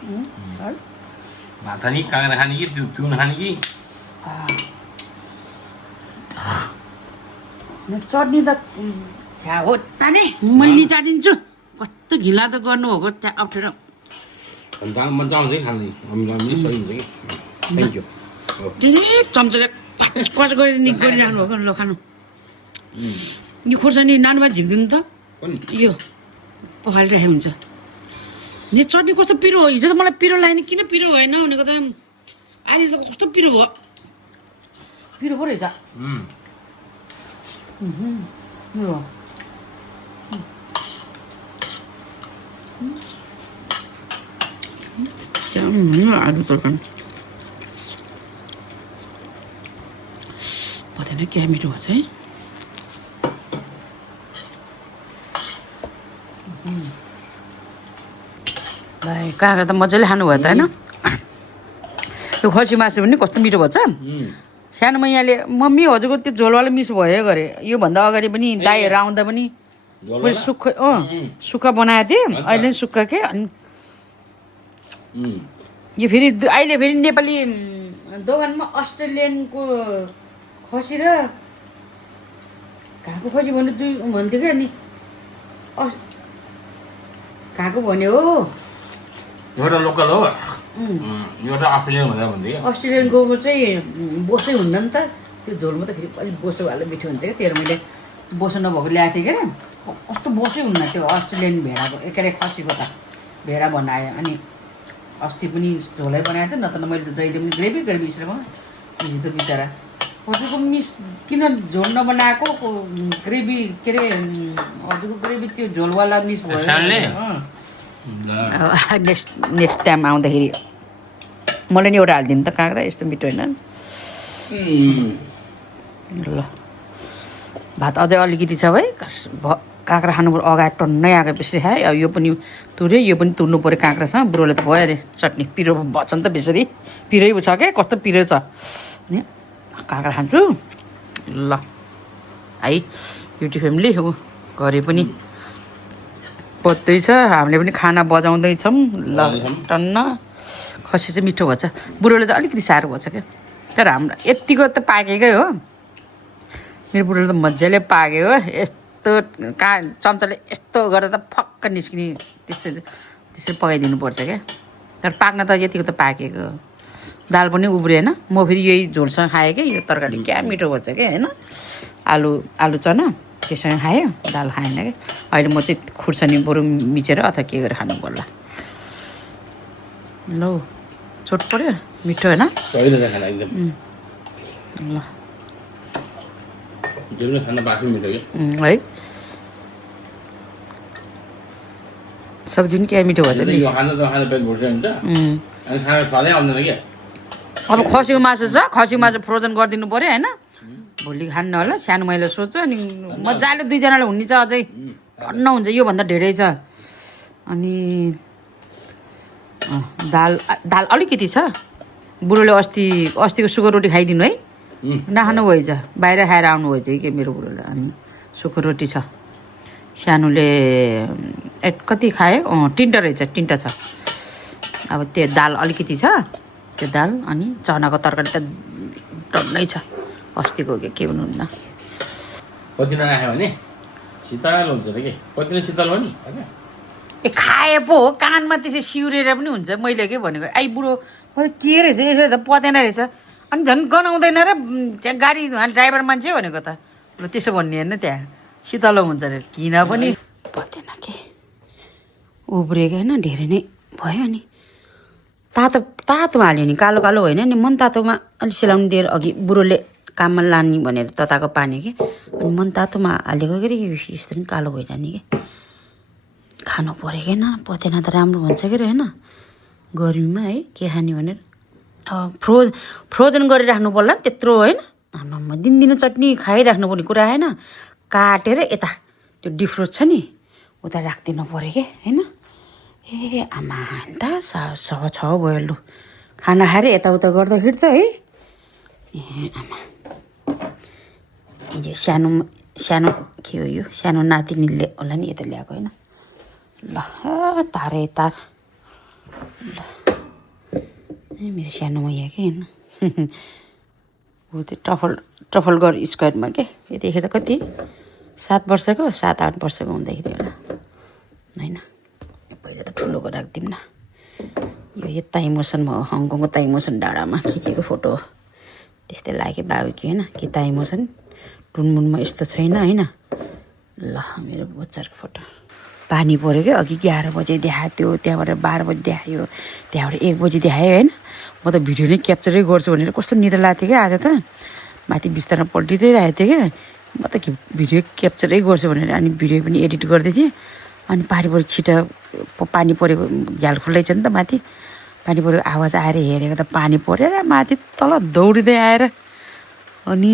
भात खाने काँक्रा खाने कि पिउन खाने कि चटनी त छ्या हो ताने मैले चादिन्छु कस्तो घिला त गर्नुभएको त्यहाँ अप्ठ्यारो मजा आउँछ है खाँदै अमिलो सही हुन्छ कि थ्याङ्क यू धेरै चम्चाले कच गरिरहनु भएको ल खानु यो खोर्सानी नानुमा झिक्दिनु त यो पखालिरहेको हुन्छ यो चटनी कस्तो पिरो हो हिजो त मलाई पिरो लाग्ने किन पिरो भएन भनेको त अहिले त कस्तो पिरो भयो पो रहेछ आलु तरकारी पता नहीं क्या मिठो भन्छ है भाइ काँक्रा त मजाले खानुभयो त होइन त्यो खसी मासु पनि कस्तो मिठो भन्छ सानोमा यहाँले मम्मी हजुरको त्यो झोलवाला मिस भयो गरे योभन्दा अगाडि पनि दाईहरू आउँदा पनि मैले सुक्खा बनाएको थिएँ अहिले पनि सुक्खा के अनि यो फेरि अहिले फेरि नेपाली दोकानमा अस्ट्रेलियनको खसी र घाँको खसी भन्नु दुई भन्थ्यो क्या अनि घाँको भन्यो हो एउटा लोकल हो एउटा अस्ट्रेलियन भनेर भन्थ्यो अस्ट्रेलियनको चाहिँ बोसै हुन्न नि त त्यो झोलमा त फेरि अलिक बोसो वाला मिठो हुन्छ क्या तेरो मैले बोसो नभएको ल्याएको थिएँ क्या कस्तो बोसै हुन्न त्यो अस्ट्रेलियन भेडाको के अरे खसीको त भेडा बनायो अनि अस्ति पनि झोलै बनाएको थिएँ न त मैले त जहिले पनि ग्रेभी ग्रेभी स्टाइलमा हिजो त बिचरा हजुरको मिस किन झोल नबनाएको ग्रेभी के अरे हजुरको ग्रेभी त्यो झोलवाला मिस भयो नेक्स्ट टाइम आउँदाखेरि मलाई नि एउटा हालिदिनु त काँक्रा यस्तो मिठो होइन ल भात अझै अलिकति छ भाइ काँक्रा खानु पऱ्यो अगाडि टन्नै आएको बेसी खायो अब यो पनि तुऱ्यो यो पनि तुर्नु पऱ्यो काँक्रासँग बुढोले त भयो अरे चटनी पिरो भन्छ नि त बेसरी पिरै छ क्या कस्तो पिरो छ अनि काँक्रा खान्छु ल है ब्युटी फ्यामिली हो घरि पनि पत्तै छ हामीले पनि खाना बजाउँदैछौँ ल टन्न खसी चाहिँ मिठो भन्छ बुढोले चाहिँ अलिकति साह्रो भन्छ क्या तर हाम्रो यत्तिको त पाकेकै हो मेरो बुढोले त मजाले पाक्यो हो यस्तो चम्चाले यस्तो गर्दा त फक्क निस्किने त्यसरी पकाइदिनु पर्छ क्या तर पाक्न त यतिको त पाकेको दाल पनि उब्रियो होइन म फेरि यही झोलसँग खाएँ कि यो तरकारी क्या मिठो भन्छ क्या होइन आलु चना त्योसँग खायो दाल खाएन क्या अहिले म चाहिँ खुर्सानी बरु मिचेर अथवा के गरेर खानु पर्ला ल चोट पऱ्यो मिठो होइन ल है सब्जी पनि क्या मिठो भन्छ अब खसीको मासु छ खसीको मासु फ्रोजन गरिदिनु पऱ्यो होइन भोलि खान्न होला सानो मैले सोध्छु अनि मजाले दुईजनाले हुने छ अझै टन्न हुन्छ योभन्दा धेरै छ अनि दाल अलिकति छ बुढोले अस्तिको सुखा रोटी खाइदिनु है नखानु भएछ बाहिर खाएर आउनु भएछ कि मेरो बुढोले अनि सुखा रोटी छ सानोले कति खायो तिनवटा रहेछ तिनवटा छ अब त्यो दाल अलिकति छ त्यो दाल अनि चनाको तरकारी त टन्नै छ अस्तिको के भन्नुहुन्न कति नराख्यो भने शीतल हुन्छ त के कतिले शीतल हो नि ए खाए पो हो कानमा त्यसै सिउरेर पनि हुन्छ मैले के भनेको आई बुढो के रहेछ यसो त पतेन रहेछ अनि झन् गनाउँदैन र त्यहाँ गाडी ड्राइभर मान्छे भनेको त ल त्यसो भन्ने होइन त्यहाँ शीतल हुन्छ अरे किन पनि पतेन के उब्रेको होइन धेरै नै भयो नि तातोमा हाल्यो नि कालो कालो होइन नि मन तातोमा अलिक सेलाउनु दिएर अघि बुढोले काममा लाने भनेर तताएको पानी के अनि मन तातोमा हालेको के अरे यस्तो पनि कालो भइजाने कि खानु पऱ्यो कि होइन पतेना त राम्रो हुन्छ के अरे होइन गर्मीमा है के खाने भनेर फ्रोजन गरिराख्नु पर्ला त्यत्रो होइन आमामा दिनदिनो चटनी खाइराख्नु पर्ने कुरा होइन काटेर यता त्यो डिफ्रोज छ नि उता राखिदिनु पऱ्यो कि होइन ए आमा त सवा छ भयो लु खाना खाएर यताउता गर्दाखेरि त है ए आमा हिजो सानो के हो यो सानो नातिनीले होला नि यता ल्याएको होइन ल तारै तार ल मेरो सानोमा यहाँ के होइन ऊ त्यो टफलगर स्क्वायरमा के यतिखेर कति 7 वर्षको 7-8 वर्षको हुँदाखेरि होला होइन पहिला त ठुलोको राखिदिउँ न यो ताइमोसनमा हङकङको ताइमोसन डाँडामा खिचेको फोटो हो त्यस्तै लाग्यो बाबु कि होइन कि ताइमोसन टुनमुनमा यस्तो छैन होइन ल मेरो बच्चाको फोटो पानी पऱ्यो क्या अघि 11 बजे देखाएको थियो त्यहाँबाट 12 बजी देखायो त्यहाँबाट 1 बजी देखायो होइन म त भिडियो नै क्याप्चरै गर्छु भनेर कस्तो निद्रा लागेको थियो क्या आज त माथि बिस्तारमा पल्टिँदै रहेको थियो क्या म त भिडियो क्याप्चरै गर्छु भनेर अनि भिडियो पनि एडिट गर्दै थिएँ अनि पारिबाट छिटो पानी परेको झ्याल खुल्लै छ नि त माथि पानी परेको आवाज आएर हेरेको त पानी परेर माथि तल दौडिँदै आएर अनि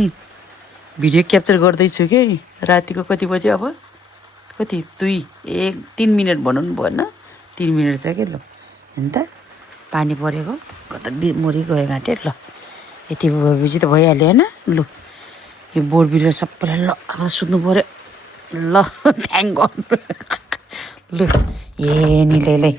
भिडियो क्याप्चर गर्दैछु कि रातिको कति बज्यो अब कति 3 मिनट भनौँ भएन 3 मिनट छ कि ल अन्त पानी परेको कता मरि गयो घाँटे ल यति भएपछि त भइहाल्यो होइन लु यो बोट बिरुवा सबैलाई ल अब सुत्नु पऱ्यो ल थ्याङ्क गड लु ए निलैलाई